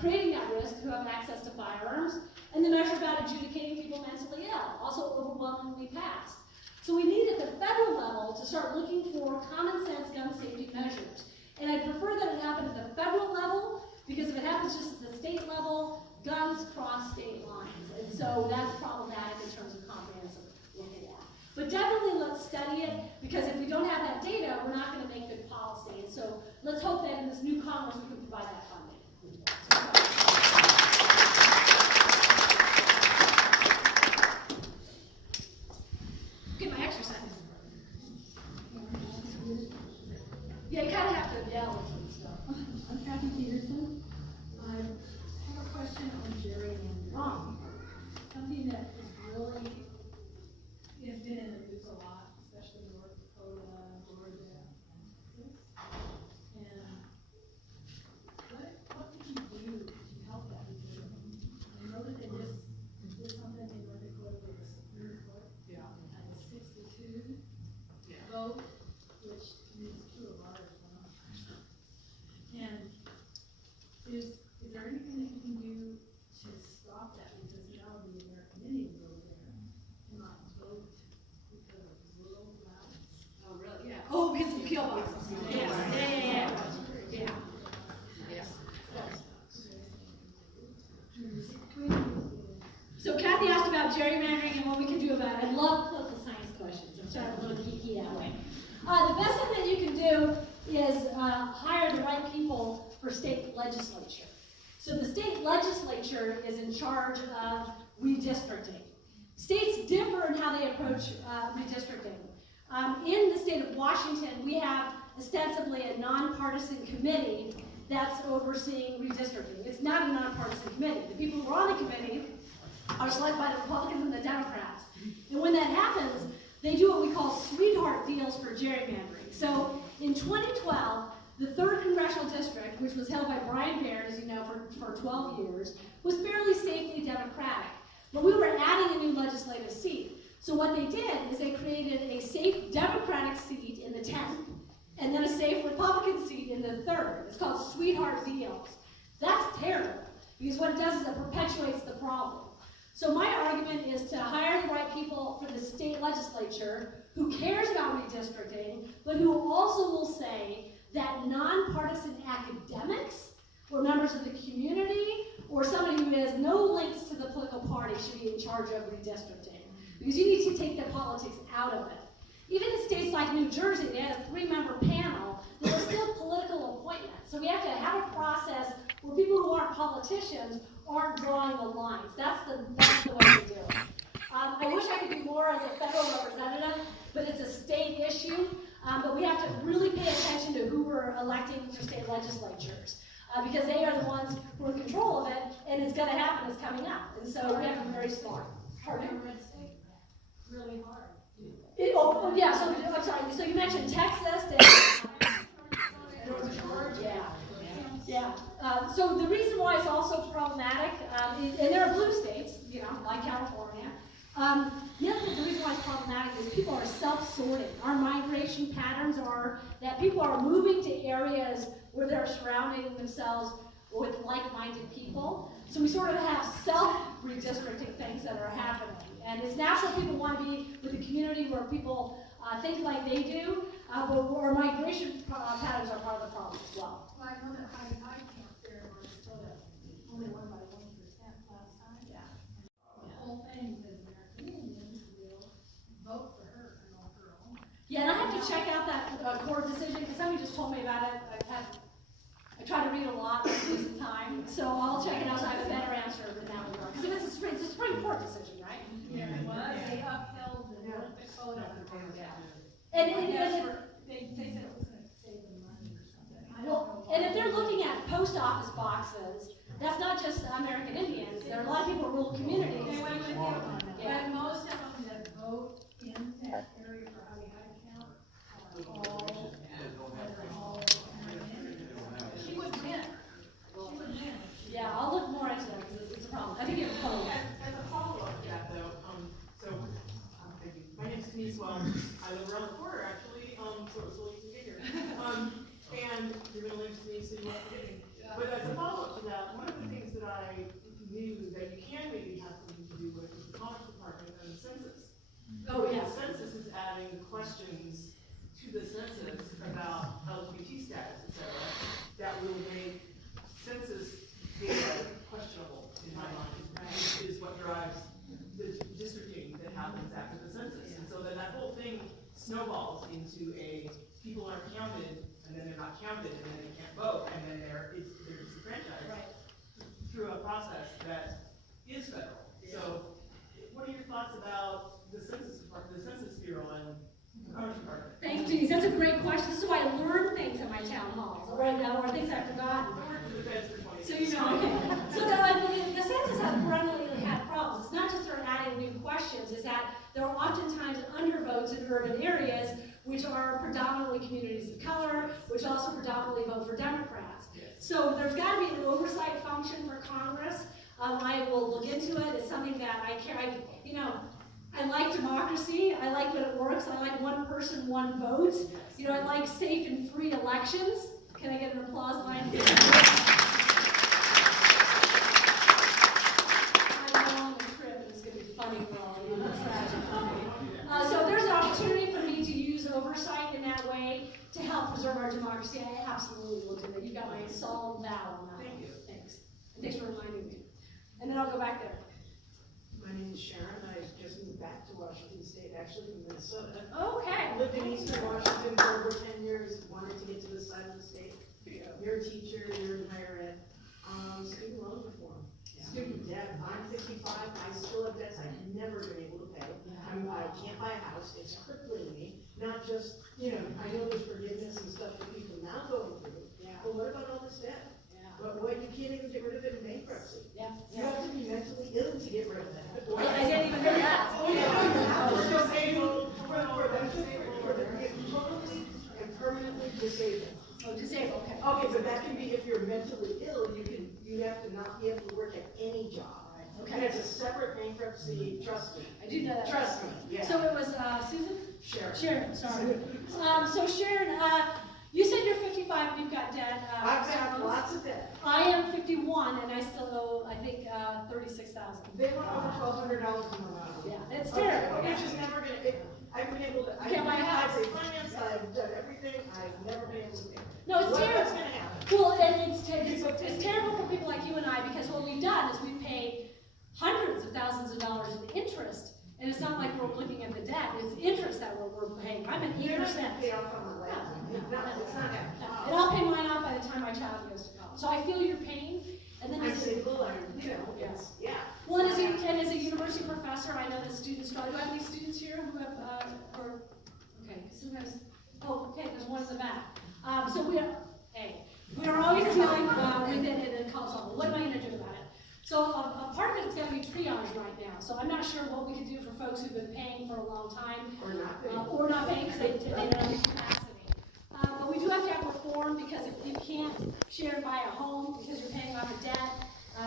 creating that risk who have access to firearms. And the measure about adjudicating people mentally ill, also overwhelmingly passed. So we need at the federal level to start looking for common sense gun safety measures. And I'd prefer that it happen at the federal level, because if it happens just at the state level, guns cross state lines. And so that's problematic in terms of comprehensive looking at. But definitely let's study it, because if we don't have that data, we're not going to make good policy. And so let's hope that in this new Congress we can provide that funding. Get my exercise. Yeah, you kind of have to yell and stuff. I'm Kathy Peterson. I have a question on gerrymandering. Something that is really, has been in the news a lot, especially in North Dakota, Georgia, and Texas. And what could you do to help that? Because I know that they just did something in North Dakota with the Supreme Court. Yeah. Had a 6-2 vote, which means 2 of ours went on. And is there anything that you can do to stop that? Because now the American Indians over there cannot vote because of rural violence. Oh, really? Yeah. Oh, because of PO boxes. Yeah. So Kathy asked about gerrymandering and what we can do about it. I love political science questions. I'm starting a little geeky that way. The best thing that you can do is hire the right people for state legislature. So the state legislature is in charge of redistricting. States differ in how they approach redistricting. In the state of Washington, we have ostensibly a nonpartisan committee that's overseeing redistricting. It's not a nonpartisan committee. The people who are on the committee are selected by the Republicans and the Democrats. And when that happens, they do what we call sweetheart deals for gerrymandering. So in 2012, the 3rd Congressional District, which was held by Brian Baird, as you know, for 12 years, was fairly safely Democratic. But we were adding a new legislative seat. So what they did is they created a safe Democratic seat in the 10th, and then a safe Republican seat in the 3rd. It's called sweetheart deals. That's terrible, because what it does is it perpetuates the problem. So my argument is to hire the right people for the state legislature who cares about redistricting, but who also will say that nonpartisan academics or members of the community or somebody who has no links to the political party should be in charge of redistricting. Because you need to take the politics out of it. Even in states like New Jersey, they had a 3-member panel. There were still political appointments. So we have to have a process where people who aren't politicians aren't drawing the lines. That's the way to do it. I wish I could do more as a federal representative, but it's a state issue. But we have to really pay attention to who we're electing for state legislatures. Because they are the ones who are in control of it, and it's going to happen, it's coming up. And so we have to be very smart. Pardon? Really hard. Yeah, so I'm sorry, so you mentioned Texas and Georgia. Yeah. So the reason why it's also problematic, and there are blue states, you know, like California. The reason why it's problematic is people are self-sorting. Our migration patterns are that people are moving to areas where they're surrounding themselves with like-minded people. So we sort of have self-redistricting things that are happening. And it's natural people want to be with a community where people think like they do, but our migration patterns are part of the problem as well. Well, I know that high camp there in Minnesota only won by 1% last time. Yeah. The whole thing is American Indians will vote for her and not her own. Yeah, and I have to check out that court decision because somebody just told me about it. I try to read a lot in recent time, so I'll check it out so I have a better answer than that one. Because it's a Supreme Court decision, right? Yeah, it was. They upheld the North Dakota. And They said it was gonna save them money or something. I don't know. and if they're looking at post office boxes, that's not just American Indians. There are a lot of people in rural communities. They went with you on that. Yeah. But most of them that vote in that area for Howdy Count are all She would win. She would win. Yeah, I'll look more into that because it's a problem. I think you have a problem. As a follow-up to that though, thank you. My name's Denise Well. I live around the corner actually, so it was really easy to get here. And you're gonna live to me, so you won't forget me. But as a follow-up to that, one of the things that I knew that you can maybe have something to do with is the Commerce Department and the census. Oh, yeah. The census is adding questions to the census about LGBT status, et cetera, that will make census data questionable in my mind, which is what drives the districting that happens after the census. And so then that whole thing snowballs into people aren't counted, and then they're not counted, and then they can't vote, and then they're disenfranchised through a process that is federal. So what are your thoughts about the Census Bureau and the Commerce Department? Thanks, Denise. That's a great question. This is why I learn things in my town halls, or things I've forgotten. I worked for the feds for 20 years. So you know, okay. So the census has perennially had problems. It's not just they're adding new questions, is that there are oftentimes undervotes in urban areas, which are predominantly communities of color, which also predominantly vote for Democrats. Yes. So there's got to be an oversight function for Congress. I will look into it. It's something that I like democracy. I like when it works. I like one person, one vote. You know, I like safe and free elections. Can I get an applause line? I'm on the trip, and it's going to be funny for all of you. It's tragic. So there's an opportunity for me to use oversight in that way to help preserve our democracy. I absolutely will do that. You've got my solemn vow on that. Thank you. Thanks. And thanks for reminding me. And then I'll go back there. My My name is Sharon. I just moved back to Washington State, actually from Minnesota. Okay. Lived in Eastern Washington for over 10 years, wanted to get to this side of the state. You're a teacher, you're in higher ed. Student loan reform. Student debt, I'm 55, I still have debts I've never been able to pay. I can't buy a house, it's crippling me. Not just, I know there's forgiveness and stuff for people now going through, but what about all this debt? But you can't even get rid of it in bankruptcy. You have to be mentally ill to get rid of that. I didn't even hear that. Oh, yeah, for disabled, for totally and permanently disabled. Oh, disabled, okay. Okay, but that can be if you're mentally ill, you have to not be able to work at any job. Okay. And it's a separate bankruptcy, trust me. I do know that. Trust me, yeah. So it was, Susan? Sharon. Sharon, sorry. So Sharon, you said you're 55 and you've got debt. I've got lots of debt. I am 51 and I still owe, I think, 36,000. They went over $1,200 a month. Yeah, it's terrible. Okay, it's just never gonna, I've been able to, Can't buy a house. I've refinanced, I've done everything, I've never been able to pay. No, it's What's terrible. gonna happen? Well, and it's terrible for people like you and I, because what we've done is we've paid hundreds of thousands of dollars in interest. And it's not like we're looking at the debt, it's interest that we're paying. I'm at 8%. You're not gonna pay off on the land. No, it's not happening. And I'll pay mine off by the time my child goes to college. So I feel your pain, and then I'm single, it's, yeah. well, and as a university professor, I know that students struggle. Do I have any students here who have, okay, sometimes, okay, there's one in the back. So we are always dealing with it in a college level. What am I gonna do about it? So a part of it's gonna be triage right now. So I'm not sure what we could do for folks who've been paying for a long time. Or not paying. Because they don't have capacity. But we do have to have reform, because if you can't share and buy a home because you're paying off a debt,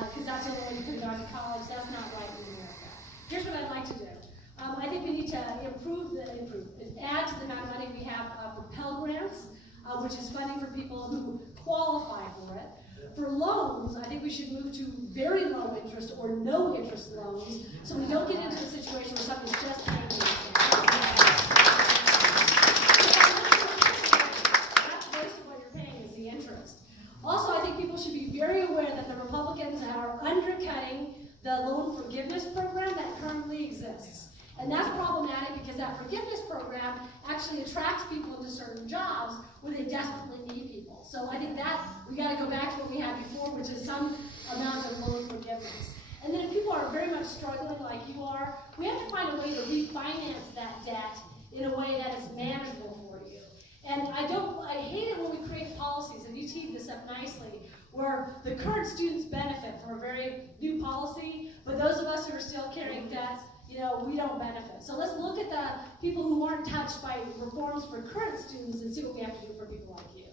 because that's the only way you can go to college, that's not right in America. Here's what I'd like to do. I think we need to add to the amount of money we have for Pell Grants, which is funding for people who qualify for it. For loans, I think we should move to very low interest or no interest loans, so we don't get into a situation where somebody's just paying the interest. That's most of what you're paying is the interest. Also, I think people should be very aware that the Republicans are undercutting the loan forgiveness program that currently exists. And that's problematic, because that forgiveness program actually attracts people into certain jobs where they desperately need people. So I think that we got to go back to what we had before, which is some amount of loan forgiveness. And then if people are very much struggling like you are, we have to find a way to refinance that debt in a way that is manageable for you. And I hate it when we create policies, and you teed this up nicely, where the current students benefit from a very new policy, but those of us who are still carrying debt, we don't benefit. So let's look at the people who aren't touched by reforms for current students and see what we have to do for people like you.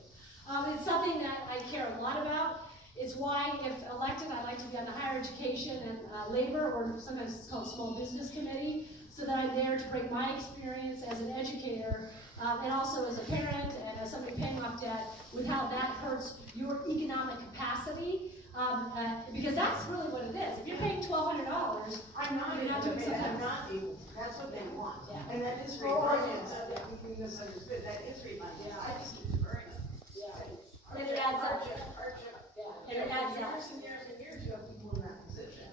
It's something that I care a lot about. It's why, if elected, I'd like to be on the Higher Education and Labor, or sometimes it's called Small Business Committee, so that I'm there to bring my experience as an educator, and also as a parent and as somebody paying off debt, with how that hurts your economic capacity. Because that's really what it is. If you're paying $1,200, I'm not doing something. I'm not able to. That's what they want. Yeah. And that is refinance. We misunderstood. That is refinance. I just keep deferring it. Yeah. And it adds up. Yeah. And it adds up. Years and years and years, you have people in that position.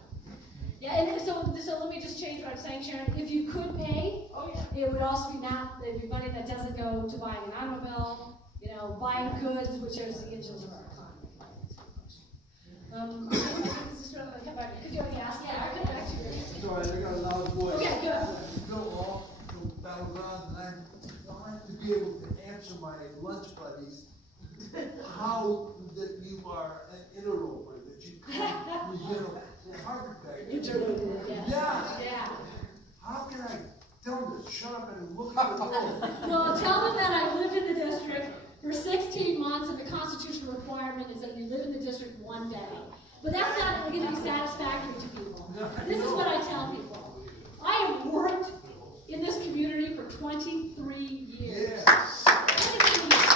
Yeah, and so let me just change what I'm saying, Sharon. If you could pay, it would also be it'd be money that doesn't go to buying an automobile, buying goods, which is the engines of our economy. Could you already ask? Yeah, I could ask you. Sorry, I got a loud voice. Okay, good. Go off to Battleground, and I want to be able to answer my lunch buddies how that you are an interloper, that you come, to heart attack. Interloper, yes. Yeah. How can I tell them to shut up and look at the road? Well, tell them that I lived in the district for 16 months, and the constitutional requirement is that you live in the district one day. But that's not going to be satisfactory to people. This is what I tell people. I have worked in this community for 23 years. Yes. 23 years.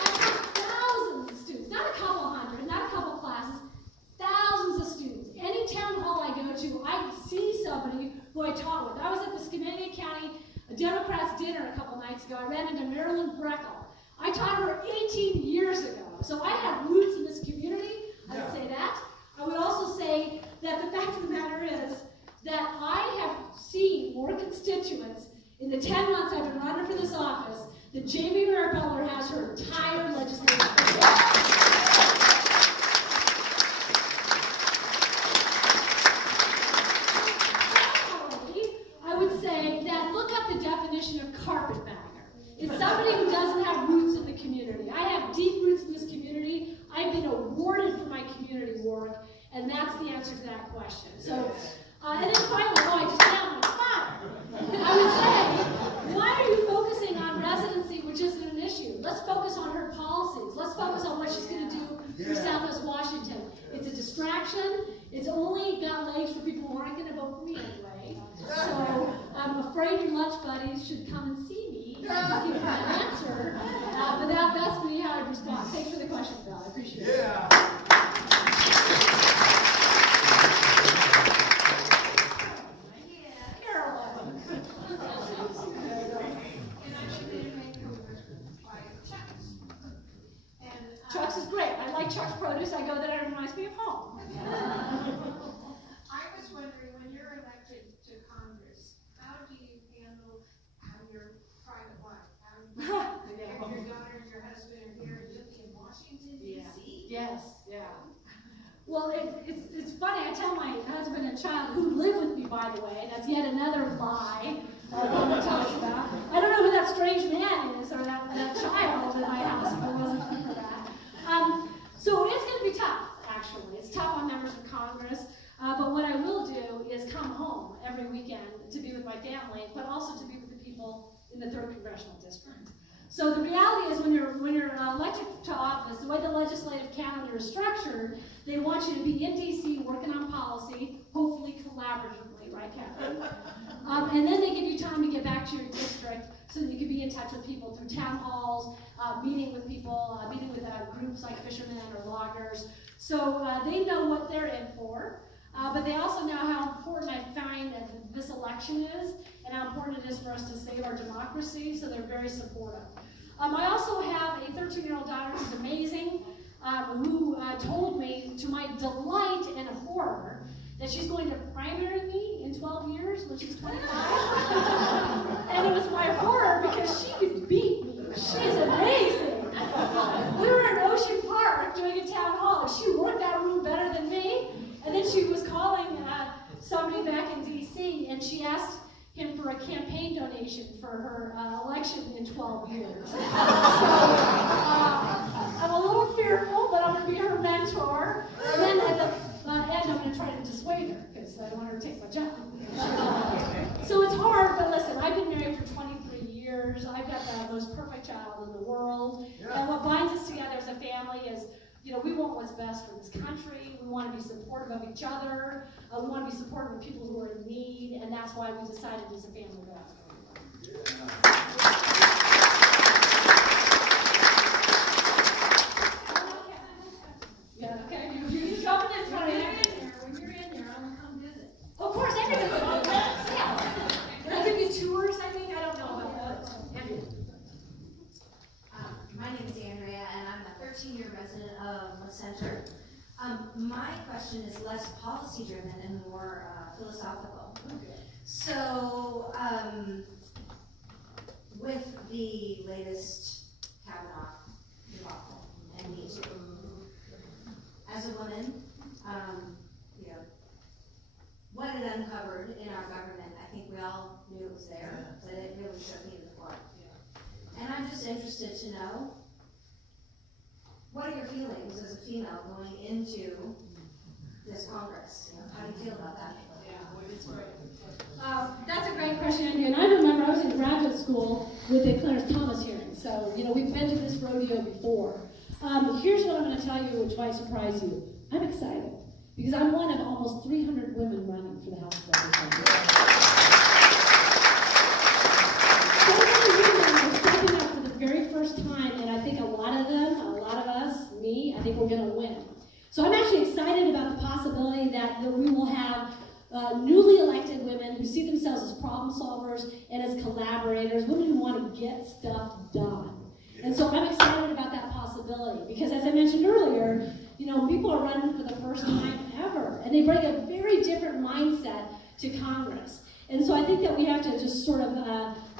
I've had thousands of students, not a couple hundred, not a couple classes, thousands of students. Any town hall I go to, I see somebody who I taught with. I was at the Skamania County Democrats dinner a couple nights ago. I ran into Marilyn Breckel. I taught her 18 years ago. So I have roots in this community. I would say that. I would also say that the fact of the matter is that I have seen more constituents in the 10 months I've been running for this office than Jamie Arabella has her entire legislative career. I would say that look up the definition of carpetbagger. It's somebody who doesn't have roots in the community. I have deep roots in this community. I've been awarded for my community work, and that's the answer to that question. So, and then finally, I just found my father. I would say, why are you focusing on residency, which isn't an issue? Let's focus on her policies. Let's focus on what she's going to do for Southwest Washington. It's a distraction. It's only got legs for people who aren't going to vote for me anyway. So I'm afraid your lunch buddies should come and see me and give you an answer. But that's me how I respond. Thanks for the question, Bill. I appreciate it. Carolyn. And I live in Vancouver by Chuck's. And, Chuck's is great. I like Chuck's produce. I go there and it reminds me of home. I was wondering, when you're elected to Congress, how do you handle your private life? How do you, if your daughter and your husband are here, you'll be in Washington, D.C.? Yes, yeah. Well, it's funny. I tell my husband and child, who live with me, by the way, that's yet another lie Mama talks about. I don't know who that strange man is, or that child in my house, if it wasn't for that. So it's going to be tough, actually. It's tough on members of Congress. But what I will do is come home every weekend to be with my family, but also to be with the people in the 3rd Congressional District. So the reality is when you're elected to office, the way the legislative calendar is structured, they want you to be in DC working on policy, hopefully collaboratively, right, Catherine? And then they give you time to get back to your district so that you can be in touch with people through town halls, meeting with people, meeting with groups like fishermen or loggers. So they know what they're in for. But they also know how important I find that this election is and how important it is for us to save our democracy, so they're very supportive. I also have a 13-year-old daughter who's amazing, who told me, to my delight and horror, that she's going to primary me in 12 years when she's 25. And it was my horror because she could beat me. She's amazing. We were in Ocean Park doing a town hall, and she worked that room better than me. And then she was calling somebody back in D.C., and she asked him for a campaign donation for her election in 12 years. So I'm a little fearful, but I'm going to be her mentor. And then at the end, I'm going to try to dissuade her, because I don't want her to take my job. So it's hard, but listen, I've been married for 23 years. I've got the most perfect child in the world. And what binds us together as a family is, you know, we want what's best for this country. We want to be supportive of each other. We want to be supportive of people who are in need, and that's why we decided as a family that that's going to be. Yeah, okay. You're jumping in front of me. When you're in there, I want to come visit. Of course, everybody will. Yeah. Can I give you tours? I think I don't know about that. My name is Andrea, and I'm a 13-year resident of La Center. My question is less policy-driven and more philosophical. So, with the latest Kavanaugh debacle and Me Too, as a woman, you know, what it uncovered in our government, I think we all knew it was there, but it really shook me to the core. And I'm just interested to know, what are your feelings as a female going into this Congress? You know, how do you feel about that? That's a great question, Andrea. And I remember I was in graduate school with the Clarence Thomas hearing. So, you know, we've been to this rodeo before. Here's what I'm going to tell you, which might surprise you. I'm excited because I'm one of almost 300 women running for the House of Representatives. So many women are stepping up for the very first time, and I think a lot of us, me, I think we're going to win. So I'm actually excited about the possibility that we will have newly elected women who see themselves as problem solvers and as collaborators, women who want to get stuff done. And so I'm excited about that possibility because, as I mentioned earlier, you know, people are running for the first time ever. ever. And they bring a very different mindset to Congress. And so I think that we have to just sort of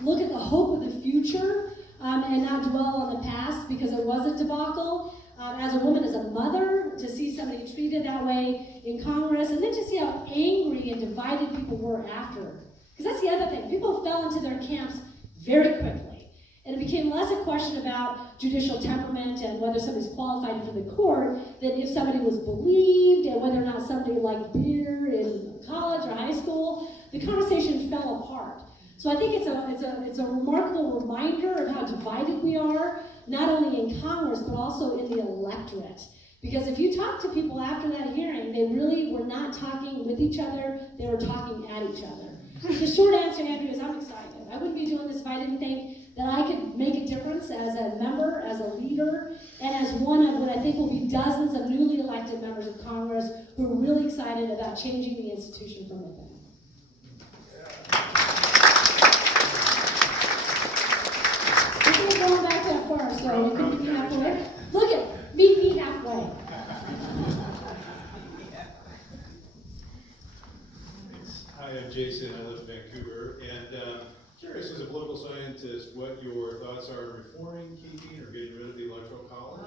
look at the hope of the future and not dwell on the past, because it was a debacle. As a woman, as a mother, to see somebody treated that way in Congress, and then to see how angry and divided people were after. Because that's the other thing. People fell into their camps very quickly. And it became less a question about judicial temperament and whether somebody's qualified for the court than if somebody was believed and whether or not somebody liked beer in college or high school. The conversation fell apart. So I think it's a remarkable reminder of how divided we are, not only in Congress, but also in the electorate. Because if you talk to people after that hearing, they really were not talking with each other, they were talking at each other. The short answer, Andrew, is I'm excited. I wouldn't be doing this if I didn't think that I could make a difference as a member, as a leader, and as one of what I think will be dozens of newly elected members of Congress who are really excited about changing the institution from within. We're going back that far, so you can meet me halfway. Look at, meet me halfway. Hi, I'm Jason. I live in Vancouver, and curious as a political scientist what your thoughts are on reforming, keeping, or getting rid of the Electoral College.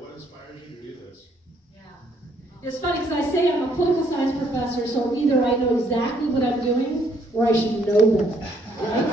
What inspires you to do this? It's funny because I say I'm a political science professor, so either I know exactly what I'm doing or I should know better, right?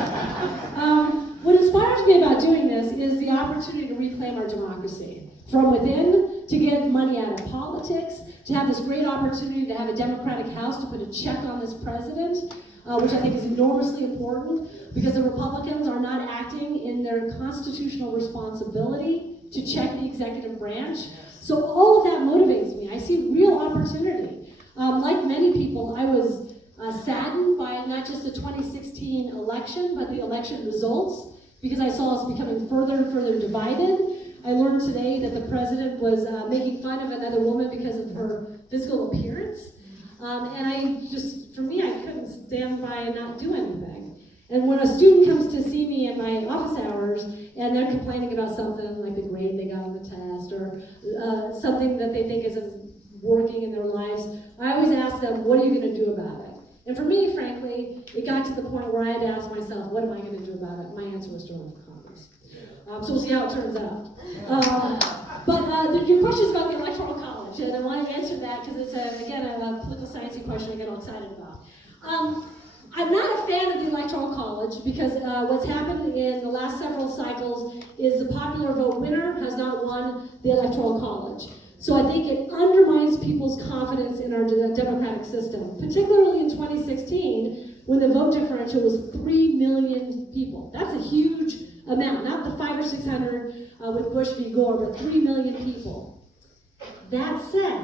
What inspires me about doing this is the opportunity to reclaim our democracy from within, to get money out of politics, to have this great opportunity to have a Democratic House to put a check on this president, which I think is enormously important because the Republicans are not acting in their constitutional responsibility to check the executive branch. So all of that motivates me. I see real opportunity. Like many people, I was saddened by not just the 2016 election, but the election results, because I saw us becoming further and further divided. I learned today that the president was making fun of another woman because of her physical appearance. And I just, for me, I couldn't stand by and not do anything. And when a student comes to see me in my office hours and they're complaining about something like the grade they got on the test or something that they think isn't working in their lives, I always ask them, what are you going to do about it? And for me, frankly, it got to the point where I had to ask myself, what am I going to do about it? My answer was to run for Congress. So we'll see how it turns out. But your question is about the Electoral College, and I want to answer that because it's, again, a political sciencey question I get all excited about. I'm not a fan of the Electoral College because what's happened in the last several cycles is the popular vote winner has not won the Electoral College. So I think it undermines people's confidence in our democratic system, particularly in 2016 when the vote differential was 3 million people. That's a huge amount, not the 500 or 600 with Bush v. Gore, but 3 million people. That said,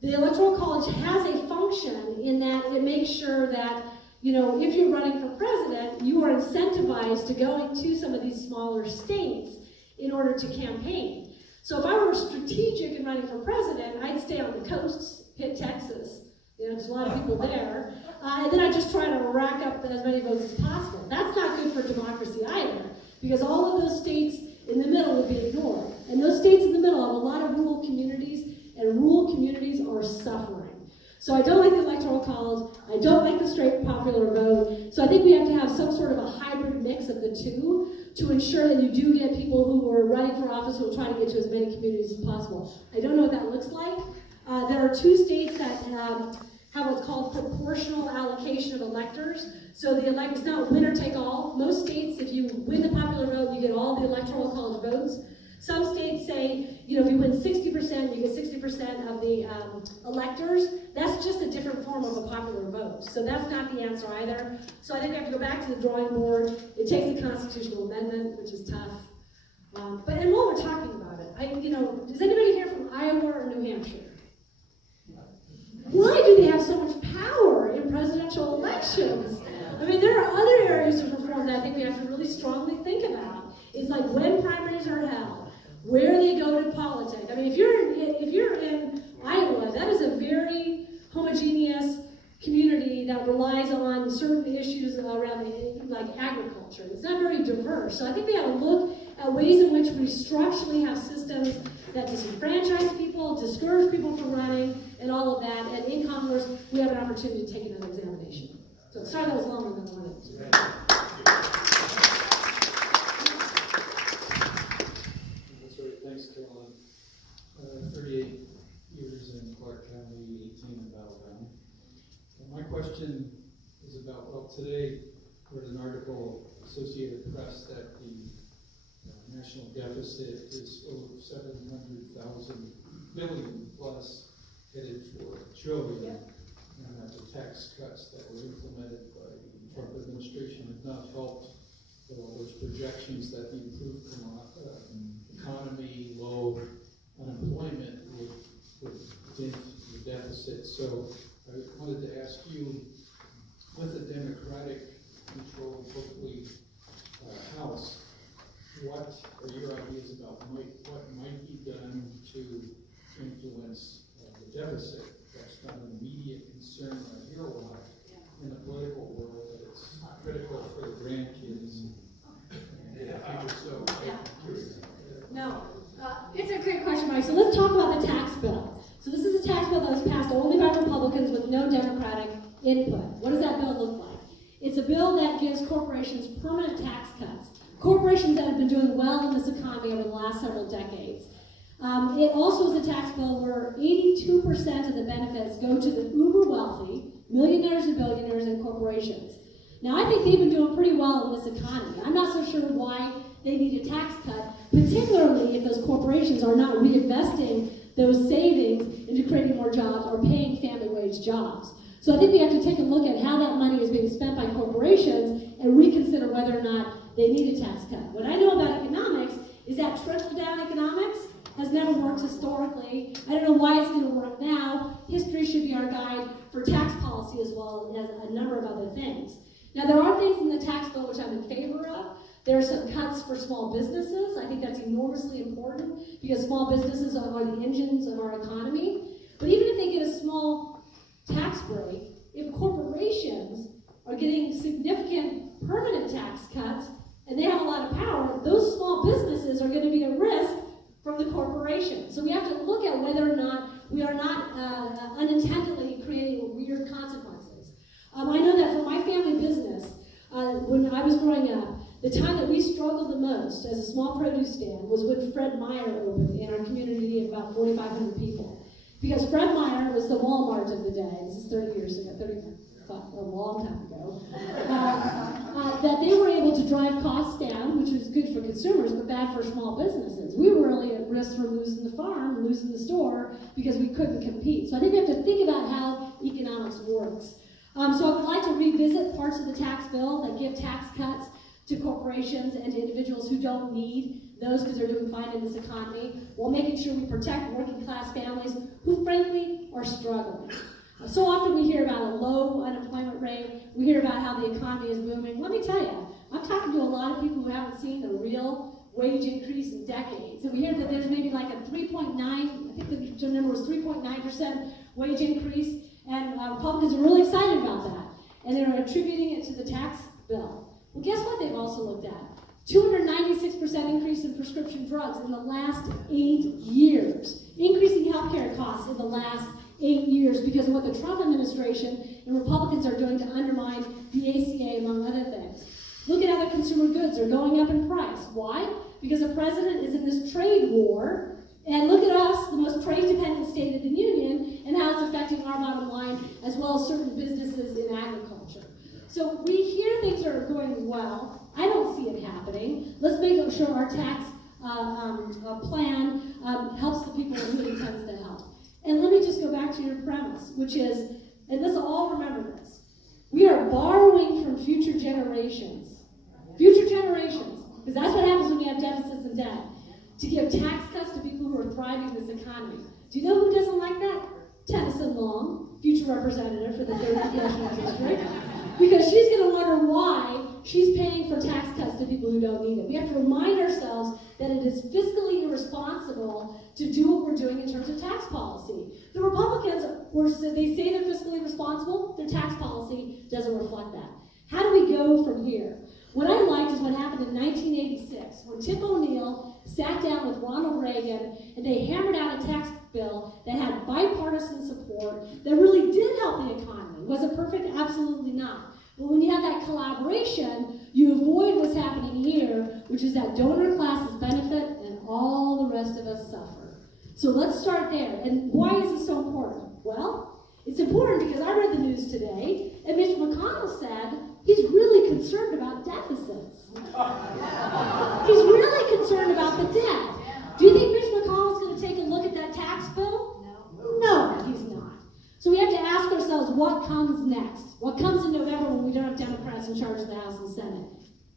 the Electoral College has a function in that it makes sure that, you know, if you're running for president, you are incentivized to go into some of these smaller states in order to campaign. So if I were strategic in running for president, I'd stay on the coasts, hit Texas, you know, there's a lot of people there, and then I'd just try to rack up as many votes as possible. That's not good for democracy either, because all of those states in the middle would be ignored. And those states in the middle have a lot of rural communities, and rural communities are suffering. So I don't like the Electoral College, I don't like the straight popular vote, so I think we have to have some sort of a hybrid mix of the two to ensure that you do get people who are running for office who will try to get to as many communities as possible. I don't know what that looks like. There are 2 states that have what's called proportional allocation of electors. So the it's not winner take all. Most states, if you win the popular vote, you get all the Electoral College votes. Some states say, you know, if you win 60%, you get 60% of the electors. That's just a different form of a popular vote. So that's not the answer either. So I think we have to go back to the drawing board. It takes a constitutional amendment, which is tough. And while we're talking about it, is anybody here from Iowa or New Hampshire? Why do they have so much power in presidential elections? I mean, there are other areas of reform that I think we have to really strongly think about. It's like when primaries are held, where they go to politics. I mean, if you're in Iowa, that is a very homogeneous community that relies on certain issues around like agriculture. It's not very diverse. So I think we have to look at ways in which we structurally have systems that disenfranchise people, discourage people from running, and all of that. And in Congress, we have an opportunity to take another examination. So sorry that was longer than I wanted. That's right. Thanks, Carolyn. 38 years in Clark County, 18 in Battleground. My question is about, well, today I read an article, Associated Press, that the national deficit is over 700,000 billion plus, headed for a trillion, and that the tax cuts that were implemented by the Trump administration have not helped with all those projections that the improved economy, low unemployment would dent the deficit. So I wanted to ask you, with a Democratic controlled, hopefully, House, what are your ideas about what might be done to influence the deficit? That's not an immediate concern I hear a lot in the political world, but it's critical for the grandkids. No, it's a great question, Mike. So let's talk about the tax bill. So this is a tax bill that was passed only by Republicans with no Democratic input. What does that bill look like? It's a bill that gives corporations permanent tax cuts. Corporations that have been doing well in this economy over the last several decades. It also is a tax bill where 82% of the benefits go to the uber wealthy, millionaires and billionaires and corporations. Now, I think they've been doing pretty well in this economy. I'm not so sure why they need a tax cut, particularly if those corporations are not reinvesting those savings into creating more jobs or paying family wage jobs. So I think we have to take a look at how that money is being spent by corporations and reconsider whether or not they need a tax cut. What I know about economics is that trickle-down economics has never worked historically. I don't know why it's going to work now. History should be our guide for tax policy as well as a number of other things. Now, there are things in the tax bill which I'm in favor of. There are some cuts for small businesses. I think that's enormously important because small businesses are the engines of our economy. But even if they get a small tax break, if corporations are getting significant permanent tax cuts and they have a lot of power, those small businesses are going to be at risk from the corporation. So we have to look at whether or not we are not unintendedly creating weird consequences. I know that for my family business, when I was growing up, the time that we struggled the most as a small produce stand was when Fred Meyer opened in our community of about 4,500 people. Because Fred Meyer was the Walmart of the day. This is 30 years ago, a long time ago. That they were able to drive costs down, which was good for consumers, but bad for small businesses. We were really at risk for losing the farm, losing the store, because we couldn't compete. So I think we have to think about how economics works. So I would like to revisit parts of the tax bill that give tax cuts to corporations and to individuals who don't need those because they're doing fine in this economy, while making sure we protect working class families who frankly are struggling. So often we hear about a low unemployment rate, we hear about how the economy is booming. Let me tell you, I'm talking to a lot of people who haven't seen a real wage increase in decades. And we hear that there's maybe like a 3.9, I think the number was 3.9% wage increase, and Republicans are really excited about that. And they're attributing it to the tax bill. Well, guess what they've also looked at? 296% increase in prescription drugs in the last 8 years. Increasing healthcare costs in the last 8 years because of what the Trump administration and Republicans are doing to undermine the ACA, among other things. Look at other consumer goods. They're going up in price. Why? Because the president is in this trade war. And look at us, the most trade-dependent state in the union, and how it's affecting our bottom line, as well as certain businesses in agriculture. So we hear things are going well. I don't see it happening. Let's make sure our tax plan helps the people who it intends to help. And let me just go back to your premise, which is, and let's all remember this, we are borrowing from future generations. Future generations, because that's what happens when we have deficits and debt, to give tax cuts to people who are thriving in this economy. Do you know who doesn't like that? Tennyson Long, future representative for the 3rd Congressional District. because she's going to wonder why she's paying for tax cuts to people who don't need it. We have to remind ourselves that it is fiscally irresponsible to do what we're doing in terms of tax policy. The Republicans, they say they're fiscally responsible, their tax policy doesn't reflect that. How do we go from here? What I liked is what happened in 1986, when Tip O'Neill sat down with Ronald Reagan and they hammered out a tax bill that had bipartisan support that really did help the economy. Was it perfect? Absolutely not. But when you have that collaboration, you avoid what's happening here, which is that donor classes benefit and all the rest of us suffer. So let's start there. And why is this so important? Well, it's important because I read the news today, and Mitch McConnell said he's really concerned about deficits. He's really concerned about the debt. Do you think Mitch McConnell's going to take a look at that tax bill? No, he's not. So we have to ask ourselves what comes next. What comes in November when we don't have Democrats in charge of the House and Senate?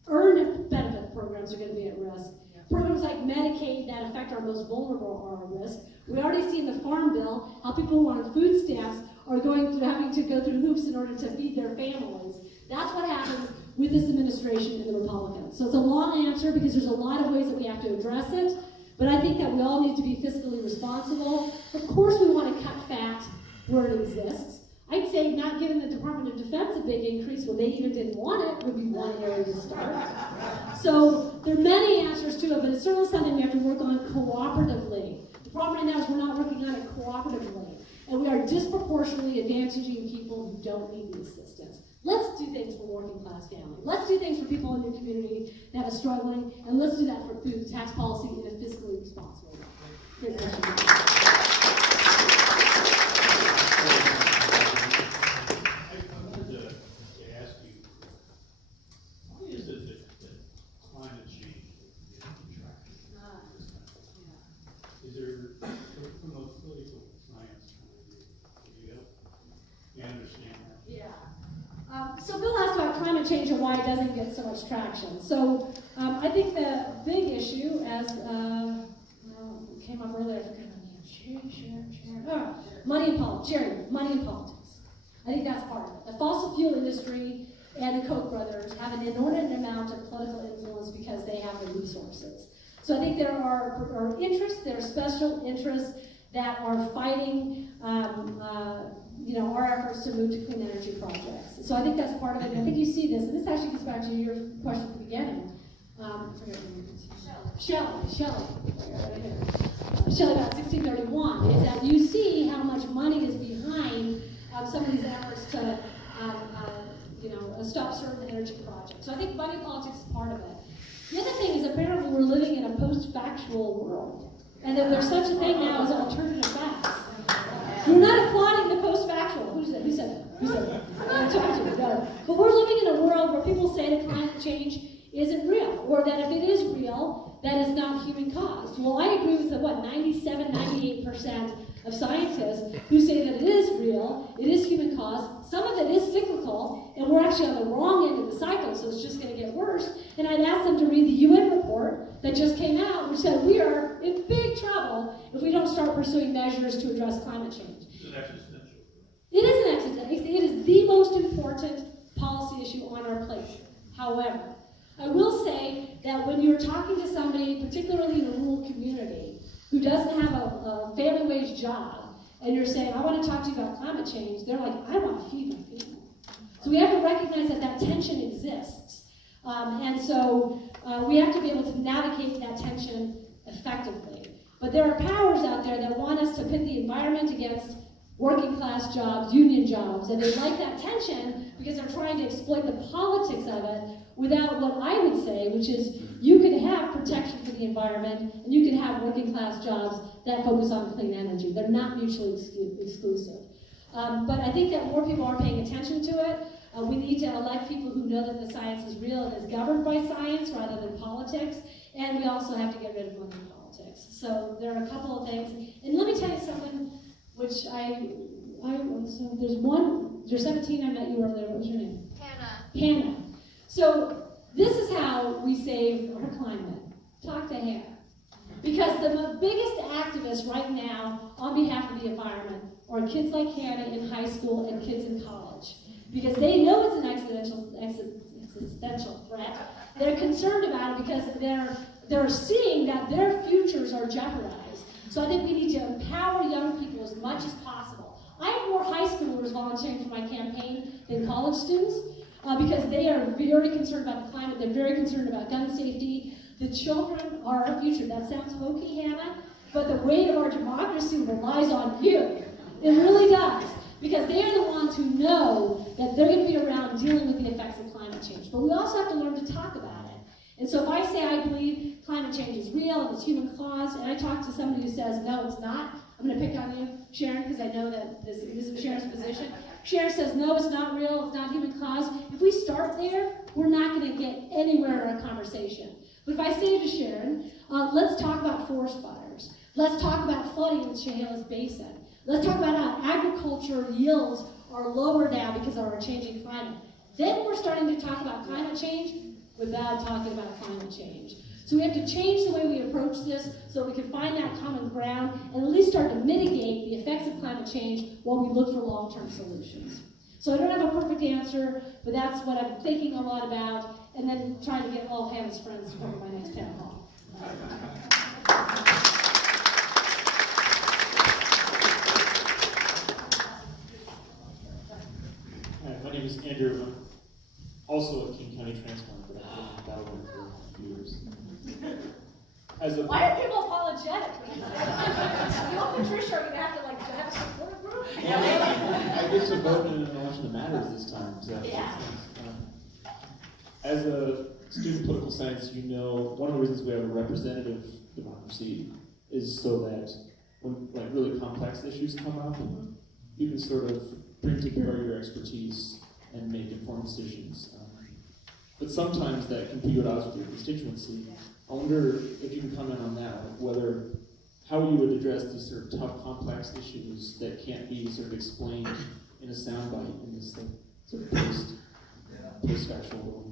Earned benefit programs are going to be at risk. Programs like Medicaid that affect our most vulnerable are at risk. We already see in the Farm Bill how people who are on food stamps are having to go through hoops in order to feed their families. That's what happens with this administration and the Republicans. So it's a long answer because there's a lot of ways that we have to address it, but I think that we all need to be fiscally responsible. Of course we want to cut fat where it exists. I'd say not giving the Department of Defense a big increase when they even didn't want it would be one area to start. So there are many answers to it, but it's certainly something we have to work on cooperatively. The problem right now is we're not working on it cooperatively, and we are disproportionately advantaging people who don't need the assistance. Let's do things for working class families. Let's do things for people in your community that are struggling, and let's do that through tax policy in a fiscally responsible way. Great question. So Bill asked about climate change and why it doesn't get so much traction. So I think the big issue, as came up earlier, I forgot her name, money and politics. Money and politics. I think that's part of it. The fossil fuel industry and the Koch brothers have an inordinate amount of political influence because they have the resources. So I think there are interests, there are special interests that are fighting our efforts to move to clean energy projects. So I think that's part of it. And I think you see this, and this actually gets back to your question at the beginning. Shelley about 1631, is that you see how much money is behind some of these efforts to stop certain energy projects. So I think money politics is part of it. The other thing is apparently we're living in a post-factual world, and that there's such a thing now as alternative facts. We're not applauding the post-factual. Who said that? I'm talking to you. No. But we're living in a world where people say that climate change isn't real, or that if it is real, that it's not human caused. Well, I agree with the 98% of scientists who say that it is real, it is human caused. Some of it is cyclical, and we're actually on the wrong end of the cycle, so it's just going to get worse. And I'd ask them to read the UN report that just came out, which said we are in big trouble if we don't start pursuing measures to address climate change. It's an existential. It is an existential. It is the most important policy issue on our plate. However, I will say that when you're talking to somebody, particularly in a rural community, who doesn't have a family wage job, and you're saying, I want to talk to you about climate change, they're like, I want to feed my people. So we have to recognize that that tension exists. And so we have to be able to navigate that tension effectively. But there are powers out there that want us to pit the environment against working class jobs, union jobs, and they like that tension because they're trying to exploit the politics of it without what I would say, which is you can have protection for the environment and you can have working class jobs that focus on clean energy. They're not mutually exclusive. But I think that more people are paying attention to it. We need to elect people who know that the science is real and is governed by science rather than politics. And we also have to get rid of money politics. So there are a couple of things. And let me tell you something, which so there's 17, I met you earlier. What was your name? Hannah. So this is how we save our climate. Talk to Hannah. Because the biggest activists right now on behalf of the environment are kids like Hannah in high school and kids in college. because they know it's an existential threat. They're concerned about it because they're seeing that their futures are jeopardized. So I think we need to empower young people as much as possible. I have more high schoolers volunteering for my campaign than college students because they are very concerned about the climate. They're very concerned about gun safety. The children are our future. That sounds hokey, Hannah, but the weight of our democracy relies on you. It really does, because they are the ones who know that they're going to be around dealing with the effects of climate change. But we also have to learn to talk about it. And so if I say I believe climate change is real and it's human caused, and I talk to somebody who says, no, it's not, I'm going to pick on you, Sharon, because I know that this is Sharon's position. Sharon says, no, it's not real, it's not human caused. If we start there, we're not going to get anywhere in our conversation. But if I say to Sharon, let's talk about forest fires. Let's talk about flooding in the Chehalis Basin. Let's talk about how agriculture yields are lower now because of our changing climate. Then we're starting to talk about climate change without talking about climate change. So we have to change the way we approach this so we can find that common ground and at least start to mitigate the effects of climate change while we look for long-term solutions. So I don't have a perfect answer, but that's what I'm thinking a lot about, and then trying to get all Hannah's friends to come to my next town hall. Hi, my name is Andrew. I'm also a King County transplant, but I've been in Battleground for a few years. Why are people apologetic? You and Patricia are going to have to have a support group? I get to vote in an election that matters this time. So Yeah. As a student of political science, you know one of the reasons we have a representative democracy is so that when really complex issues come up, you can sort of bring to bear your expertise and make informed decisions. But sometimes that can be at odds with your constituency. I wonder if you can comment on that, how you would address these sort of tough, complex issues that can't be sort of explained in a soundbite in this sort of post-factual world.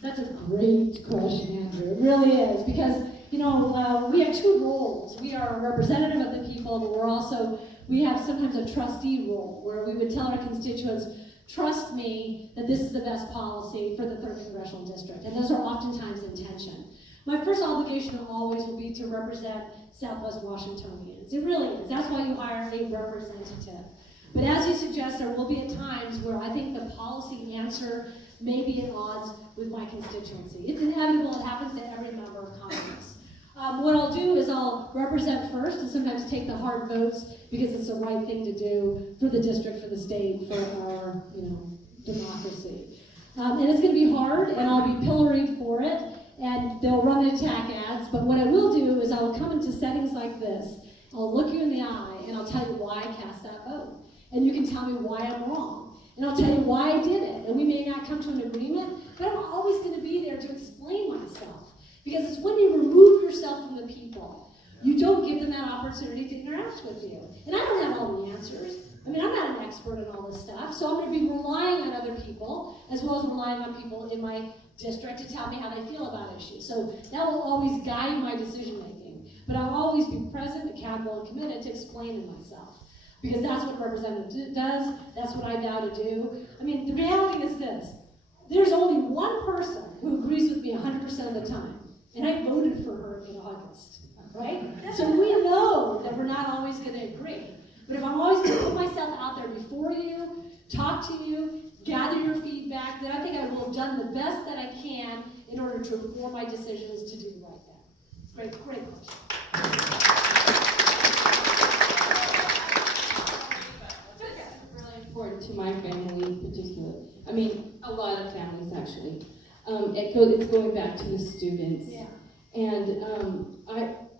That's a great question, Andrew. It really is, because we have two roles. We are a representative of the people, but we have sometimes a trustee role where we would tell our constituents, trust me that this is the best policy for the 3rd Congressional District, and those are oftentimes in tension. My first obligation always will be to represent Southwest Washingtonians. It really is. That's why you hire a representative. But as you suggest, there will be at times where I think the policy answer may be at odds with my constituency. It's inevitable. It happens to every member of Congress. What I'll do is I'll represent first and sometimes take the hard votes because it's the right thing to do for the district, for the state, for our democracy. And it's going to be hard, and I'll be pilloried for it, and they'll run attack ads. But what I will do is I will come into settings like this. I'll look you in the eye, and I'll tell you why I cast that vote. And you can tell me why I'm wrong. And I'll tell you why I did it. And we may not come to an agreement, but I'm always going to be there to explain myself. Because it's when you remove yourself from the people, you don't give them that opportunity to interact with you. And I don't have all the answers. I mean, I'm not an expert in all this stuff, so I'm going to be relying on other people, as well as relying on people in my district to tell me how they feel about issues. So that will always guide my decision making. But I'll always be present, accountable, and committed to explaining myself. Because that's what a representative does, that's what I vow to do. I mean, the reality is this. There's only one person who agrees with me 100% of the time. And I voted for her in August, right? So we know that we're not always going to agree. But if I'm always going to put myself out there before you, talk to you, gather your feedback, then I think I will have done the best that I can in order to inform my decisions to do the right thing. Great question. Really important to my family in particular. I mean, a lot of families actually. It's going back to the students. Yeah. And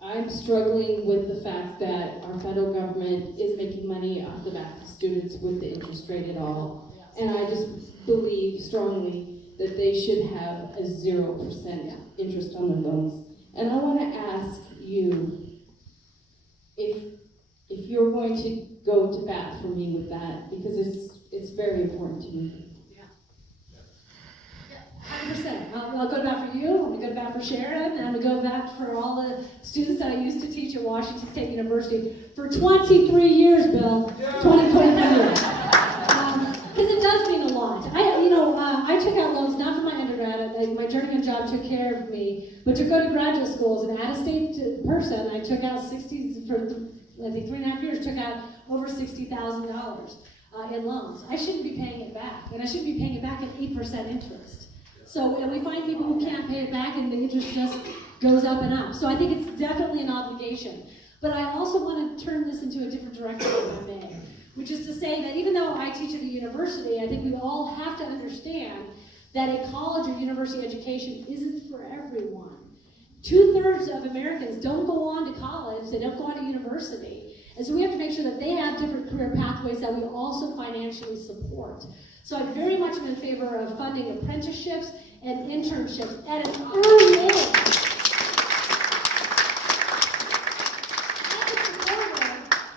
I'm struggling with the fact that our federal government is making money off the back of students with the interest rate at all. And I just believe strongly that they should have a 0% interest on their loans. And I want to ask you if you're going to go to bat for me with that, because it's very important to me. 100%. I'll go to bat for you, I'm going to go to bat for Sharon, and I'm going to go to bat for all the students that I used to teach at Washington State University for 23 years, Bill. 23 go to graduate school as an out-of-state person, I took out 60, for I think 3.5 years, took out over $60,000 in loans. I shouldn't be paying it back, and I shouldn't be paying it back at 8% interest. So, and we find people who can't pay it back, and the interest just goes up and up. So I think it's definitely an obligation. But I also want to turn this into a different direction, if I may, which is to say that even though I teach at a university, I think we all have to understand that a college or university education isn't for everyone. 2/3 of Americans don't go on to college, they don't go on to university. And so we have to make sure that they have different career pathways that we also financially support. So I very much am in favor of funding apprenticeships and internships at an early age.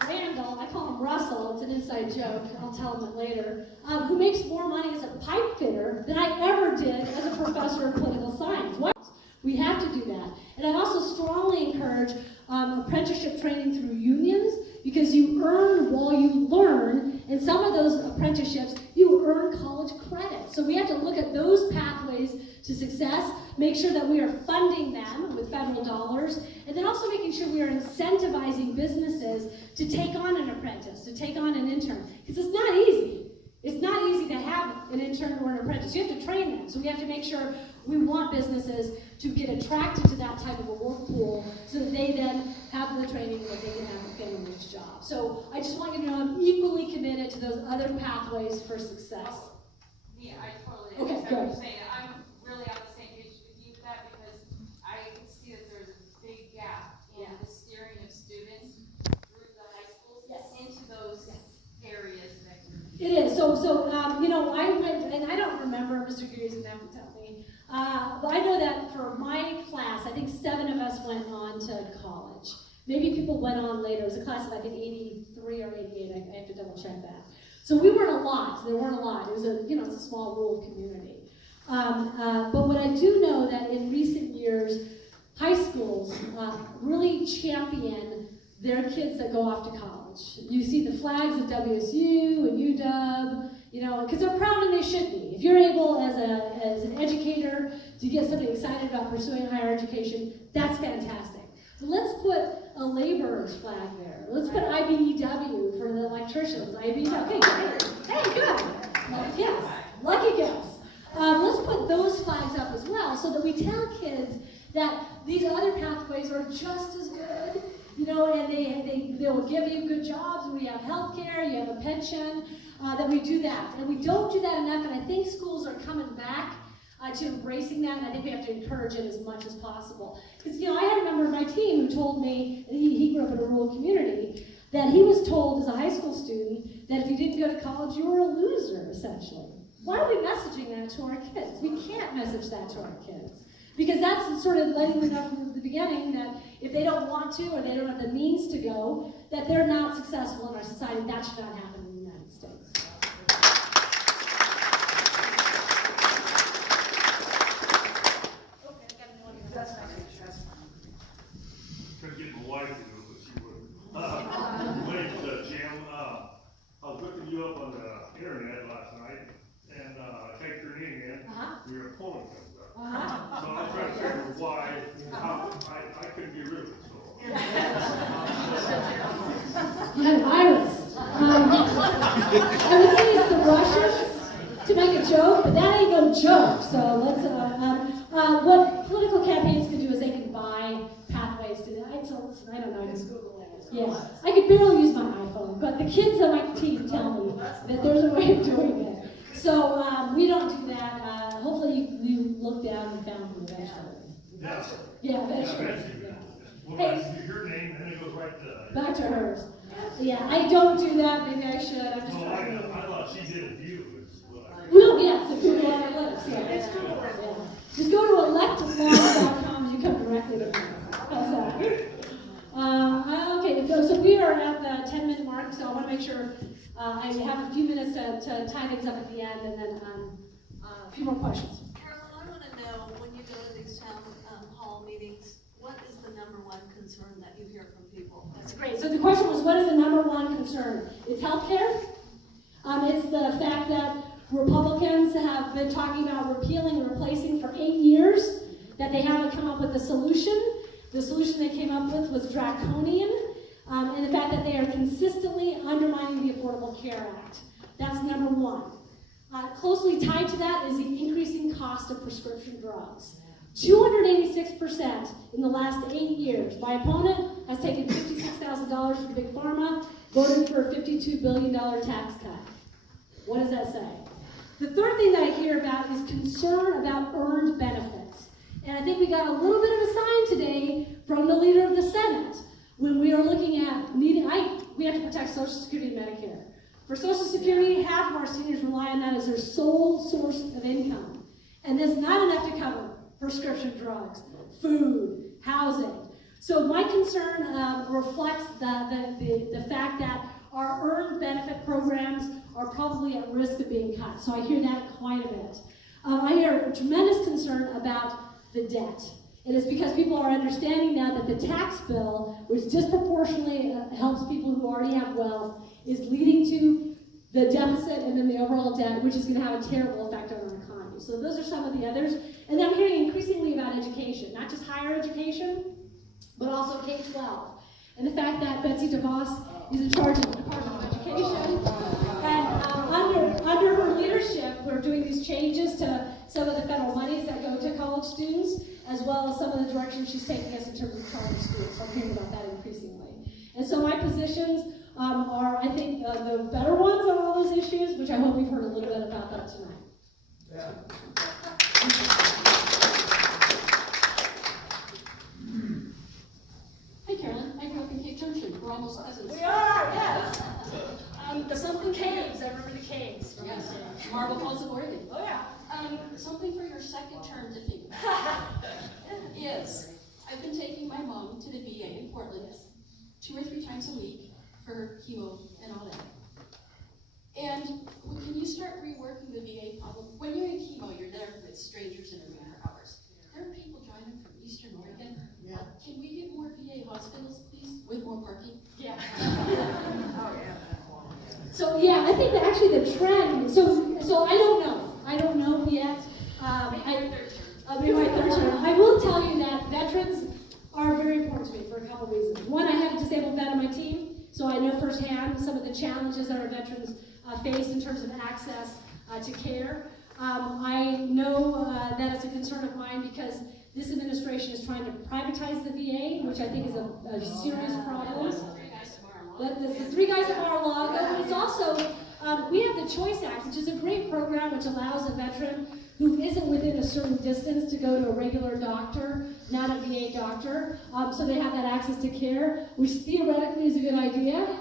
Randall, I call him Russell, it's an inside joke, I'll tell him that later, who makes more money as a pipe fitter than I ever did as a professor of political science. What? We have to do that. And I also strongly encourage apprenticeship training through unions, because you earn while you learn, and some of those apprenticeships, you earn college credit. So we have to look at those pathways to success, make sure that we are funding them with federal dollars, and then also making sure we are incentivizing businesses to take on an apprentice, to take on an intern, because it's not easy. It's not easy to have an intern or an apprentice. You have to train them. So we have to make sure we want businesses to get attracted to that type of a work pool so that they then have the training that they can have a family-rich job. So I just want you to know I'm equally committed to those other pathways for success. Yeah, I totally Okay, understand what good. you're saying. I'm really on the same page with you with that, because I can see that there's a big gap in the steering of students through the high schools into those areas of expertise. It is. So you know, I went, and I don't remember, Mr. Geary is going to have to tell me, but I know that for my class, I think 7 of us went on to college. Maybe people went on later. It was a class of, I think, 83 or 88. I have to double check that. So we weren't a lot. There weren't a lot. It was a, you know, it's a small rural community. But what I do know that in recent years, high schools really champion their kids that go off to college. You see the flags of WSU and UW, you know, because they're proud and they should be. If you're able as an educator to get somebody excited about pursuing higher education, that's fantastic. But let's put a laborer's flag there. Let's put IBEW for the electricians. IBEW, okay, great. Hey, good. Lucky guess. Lucky guess. Let's put those flags up as well so that we tell kids that these other pathways are just as good, you know, and they will give you good jobs. We have health care, you have a pension, that we do that. And we don't do that enough, and I think schools are coming back to embracing that, and I think we have to encourage it as much as possible. Because, you know, I had a member of my team who told me, and he grew up in a rural community, that he was told as a high school student that if you didn't go to college, you were a loser, essentially. Why are we messaging that to our kids? We can't message that to our kids. Because that's sort of letting them know from the beginning that if they don't want to or they don't have the means to go, that they're not successful in our society. That should not happen in the United States. Couldn't get my wife to do it, but she would. Ladies, Jim, I was looking you up on the internet last night, and I typed your name in, your opponent comes up. So I'm trying to figure out why, how, I couldn't get rid of it, so. You had a virus. I would say it's the Russians to make a joke, but that ain't no joke. So let's, what political campaigns can do is they can buy pathways to that. So listen, I don't know. Just Google it. Yeah, I could barely use my iPhone, but the kids on my team tell me that there's a way of doing it. So we don't do that. Hopefully you looked down and found them eventually. Yeah, eventually. Yeah. Well, Hey, your name, and then it goes right to. back to hers. Yeah, I don't do that. Maybe I should. I'm just No, trying to. I thought she did it you. Well, yeah, so Google Analytics. Yeah, it's Google. Yeah. Just go to electlaw.com and you come directly to me. How's that? Okay, so we are at the 10-minute mark, so I want to make sure I have a few minutes to tie things up at the end, and then a few more questions. Carolyn, I want to know, when you go to these town hall meetings, what is the #1 concern that you hear from people? That's great. So the question was, what is the #1 concern? It's healthcare. It's the fact that Republicans have been talking about repealing and replacing for 8 years that they haven't come up with a solution. The solution they came up with was draconian, and the fact that they are consistently undermining the Affordable Care Act. That's number one. Closely tied to that is the increasing cost of prescription drugs. 286% in the last 8 years. My opponent has taken $56,000 from Big Pharma, voted for a $52 billion tax cut. What does that say? The third thing that I hear about is concern about earned benefits. And I think we got a little bit of a sign today from the leader of the Senate when we are looking at needing, we have to protect Social Security and Medicare. For Social Security, half of our seniors rely on that as their sole source of income. And that's not enough to cover prescription drugs, food, housing. So my concern reflects the fact that our earned benefit programs are probably at risk of being cut. So I hear that quite a bit. I hear a tremendous concern about the debt. And it's because people are understanding now that the tax bill, which disproportionately helps people who already have wealth, is leading to the deficit and then the overall debt, which is going to have a terrible effect on our economy. So those are some of the others. And then I'm hearing increasingly about education, not just higher education, but also K-12. And the fact that Betsy DeVos is in charge of the Department of Education. And under her leadership, we're doing these changes to some of the federal monies that go to college students, as well as some of the directions she's taking us in terms of charter schools. So I'm hearing about that increasingly. And so my positions are, I think, the better ones on all those issues, which I hope you've heard a little bit about that tonight. Yeah. Hi, Carolyn. I grew up in Cape Junction. We're almost cousins. We are, yes. Something caves. I remember the caves. Yes. Marble Falls of Oregon. Oh, yeah. Something for your second term to think about is I've been taking my mom to the VA in Portland 2 or 3 times a week for chemo and all that. And when you start reworking the VA problem, when you're in chemo, you're there with strangers in a room for hours. There are people driving from Eastern Oregon. Yeah. Can we get more VA hospitals, please, with more parking? Yeah. Oh, yeah. So yeah, I think that actually the trend, so I don't know. I don't know yet. Maybe my third term. I will tell you that veterans are very important to me for a couple reasons. One, I have a disabled vet on my team, so I know firsthand some of the challenges that our veterans face in terms of access to care. I know that it's a concern of mine because this administration is trying to privatize the VA, which I think is a serious problem. The 3 guys at Mar-a-Lago, but it's also, we have the Choice Act, which is a great program which allows a veteran who isn't within a certain distance to go to a regular doctor, not a VA doctor, so they have that access to care, which theoretically is a good idea.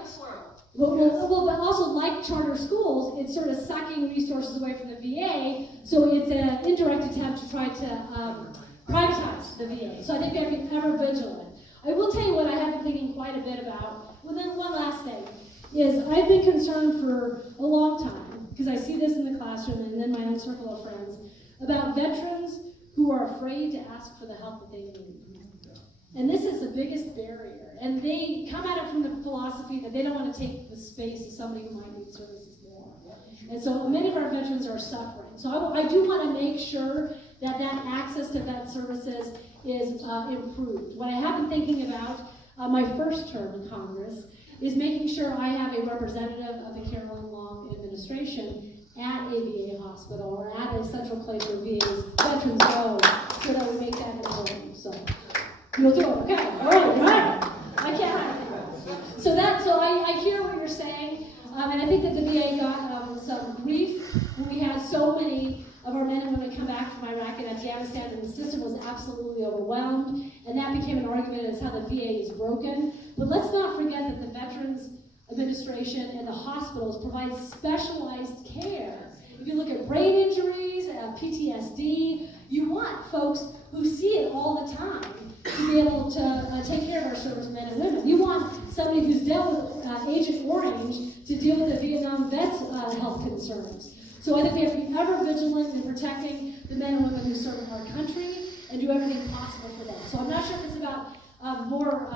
Well, but also like charter schools, it's sort of sucking resources away from the VA, so it's an indirect attempt to try to privatize the VA. So I think we have to be ever vigilant. I will tell you what I have been thinking quite a bit about. Well, then one last thing is I've been concerned for a long time, because I see this in the classroom and in my own circle of friends, about veterans who are afraid to ask for the help that they need. And this is the biggest barrier. And they come at it from the philosophy that they don't want to take the space of somebody who might need services more. And so many of our veterans are suffering. So I do want to make sure that access to vet services is improved. What I have been thinking about my first term in Congress is making sure I have a representative of the Carolyn Long administration at a VA hospital or at a central place where VA's veterans go, so that we make that important. So you'll do it, okay? All right. I can't. So I hear what you're saying, and I think that the VA got some grief when we had so many of our men and women come back from Iraq and Afghanistan, and the system was absolutely overwhelmed, and that became an argument as how the VA is broken. But let's not forget that the Veterans Administration and the hospitals provide specialized care. If you look at brain injuries, PTSD, you want folks who see it all the time to be able to take care of our servicemen and women. You want somebody who's dealt with Agent Orange to deal with the Vietnam vets' health concerns. So I think we have to be ever vigilant in protecting the men and women who serve our country and do everything possible for them. So I'm not sure if it's about more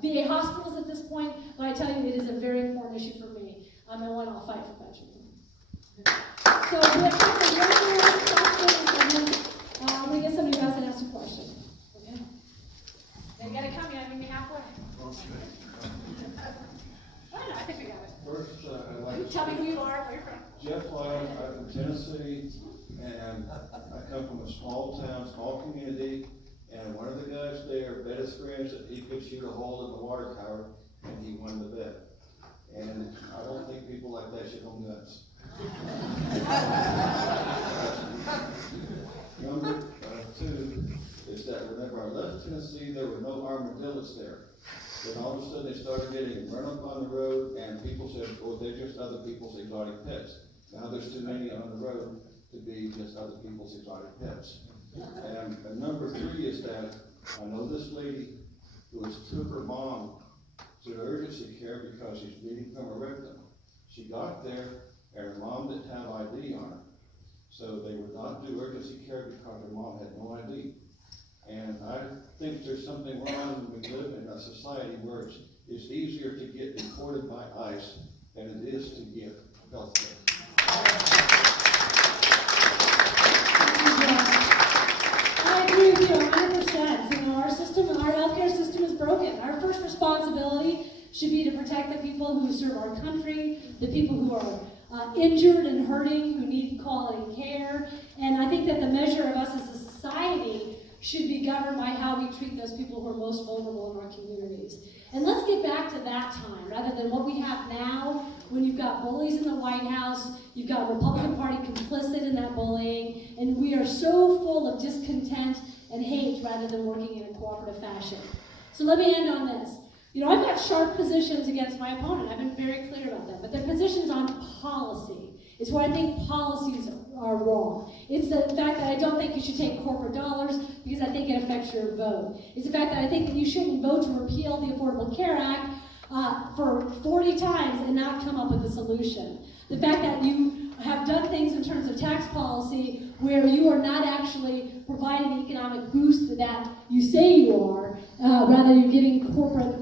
VA hospitals at this point, but I tell you it is a very important issue for me, and one I'll fight for veterans. So we have time for one more question, and then I'm going to get somebody else in You gotta come, you gotta meet me halfway. I think we got it. First, I'd like to Tell me who you are, where you're from. Jeff Lyon, I'm from Tennessee, and I come from a small town, small community, and one of the guys there bet his friends that he could shoot a hole in the water tower, and he won the bet. And I don't think people like that should go nuts. Number two is that whenever I left Tennessee, there were no armadillos there. Then all of a sudden they started getting run up on the road, and people said, oh, they're just other people's exotic pets. Now there's too many on the road to be just other people's exotic pets. And number three is that I know this lady who took her mom to urgency care because she's bleeding from a rectum. She got there, and her mom didn't have ID on her. So they would not do urgency care because her mom had no ID. And I think there's something wrong when we live in a society where it's easier to get deported by ICE than it is to get health care. I agree with you 100%. You know, our system, our healthcare system is broken. Our first responsibility should be to protect the people who serve our country, the people who are injured and hurting, who need quality care. And I think that the measure of us as a society should be governed by how we treat those people who are most vulnerable in our communities. And let's get back to that time, rather than what we have now, when you've got bullies in the White House, you've got a Republican Party complicit in that bullying, and we are so full of discontent and hate rather than working in a cooperative fashion. So let me end on this. You know, I've got sharp positions against my opponent. I've been very clear about that. But they're positions on policy. It's where I think policies are wrong. It's the fact that I don't think you should take corporate dollars because I think it affects your vote. It's the fact that I think that you shouldn't vote to repeal the Affordable Care Act for 40 times and not come up with a solution. The fact that you have done things in terms of tax policy where you are not actually providing the economic boost that you say you are, rather you're giving corporate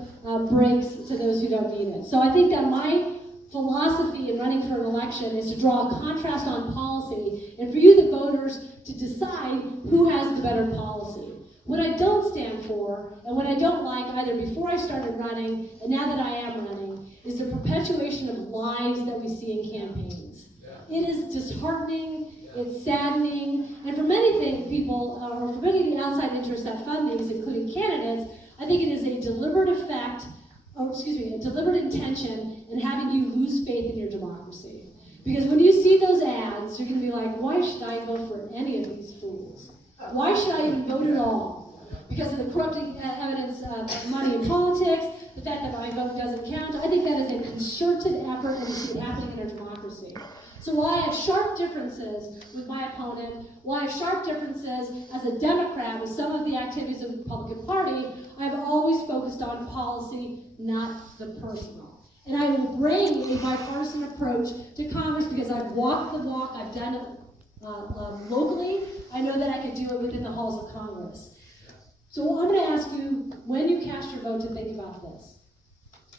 breaks to those who don't need it. So I think that my philosophy in running for an election is to draw a contrast on policy and for you, the voters, to decide who has the better policy. What I don't stand for, and what I don't like either before I started running and now that I am running, is the perpetuation of lies that we see in campaigns. It is disheartening, it's saddening, and for many people, or for many outside interests that fund these, including candidates, I think it is a deliberate a deliberate intention in having you lose faith in your democracy. Because when you see those ads, you're going to be like, why should I vote for any of these fools? Why should I even vote at all? Because of the corrupting evidence of money in politics, the fact that my vote doesn't count. I think that is a concerted effort, and we see it happening in our democracy. So while I have sharp differences with my opponent, while I have sharp differences as a Democrat with some of the activities of the Republican Party, I've always focused on policy, not the personal. And I will bring a bipartisan approach to Congress because I've walked the walk, I've done it locally. I know that I could do it within the halls of Congress. So I'm going to ask you, when you cast your vote, to think about this.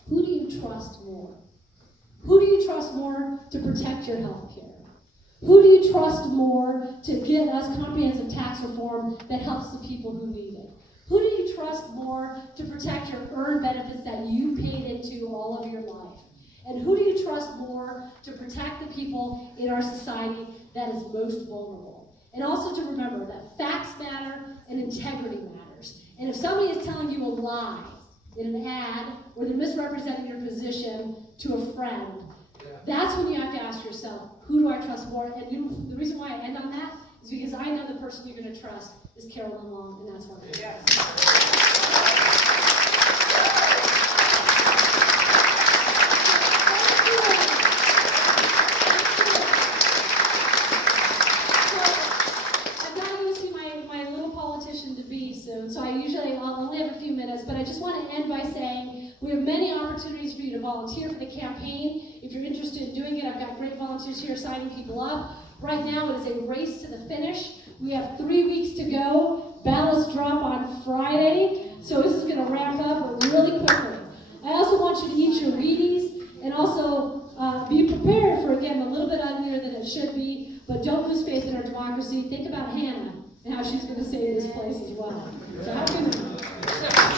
Who do you trust more? Who do you trust more to protect your health care? Who do you trust more to get us comprehensive tax reform that helps the people who need it? Who do you trust more to protect your earned benefits that you paid into all of your life? And who do you trust more to protect the people in our society that is most vulnerable? And also to remember that facts matter and integrity matters. And if somebody is telling you a lie in an ad, or they're misrepresenting your position to a friend, that's when you have to ask yourself, who do I trust more? And the reason why I end on that is because I know the person you're going to trust is Carolyn Long, and that's why. So I'll only have a few minutes, but I just want to end by saying we have many opportunities for you to volunteer for the campaign. If you're interested in doing it, I've got great volunteers here signing people up. Right now it is a race to the finish. We have 3 weeks to go. Ballots drop on Friday, so this is going to ramp up really quickly. I also want you to eat your Wheaties and also be prepared for, again, a little bit uglier than it should be, but don't lose faith in our democracy. Think about Hannah and how she's going to save this place as well. So have a good one.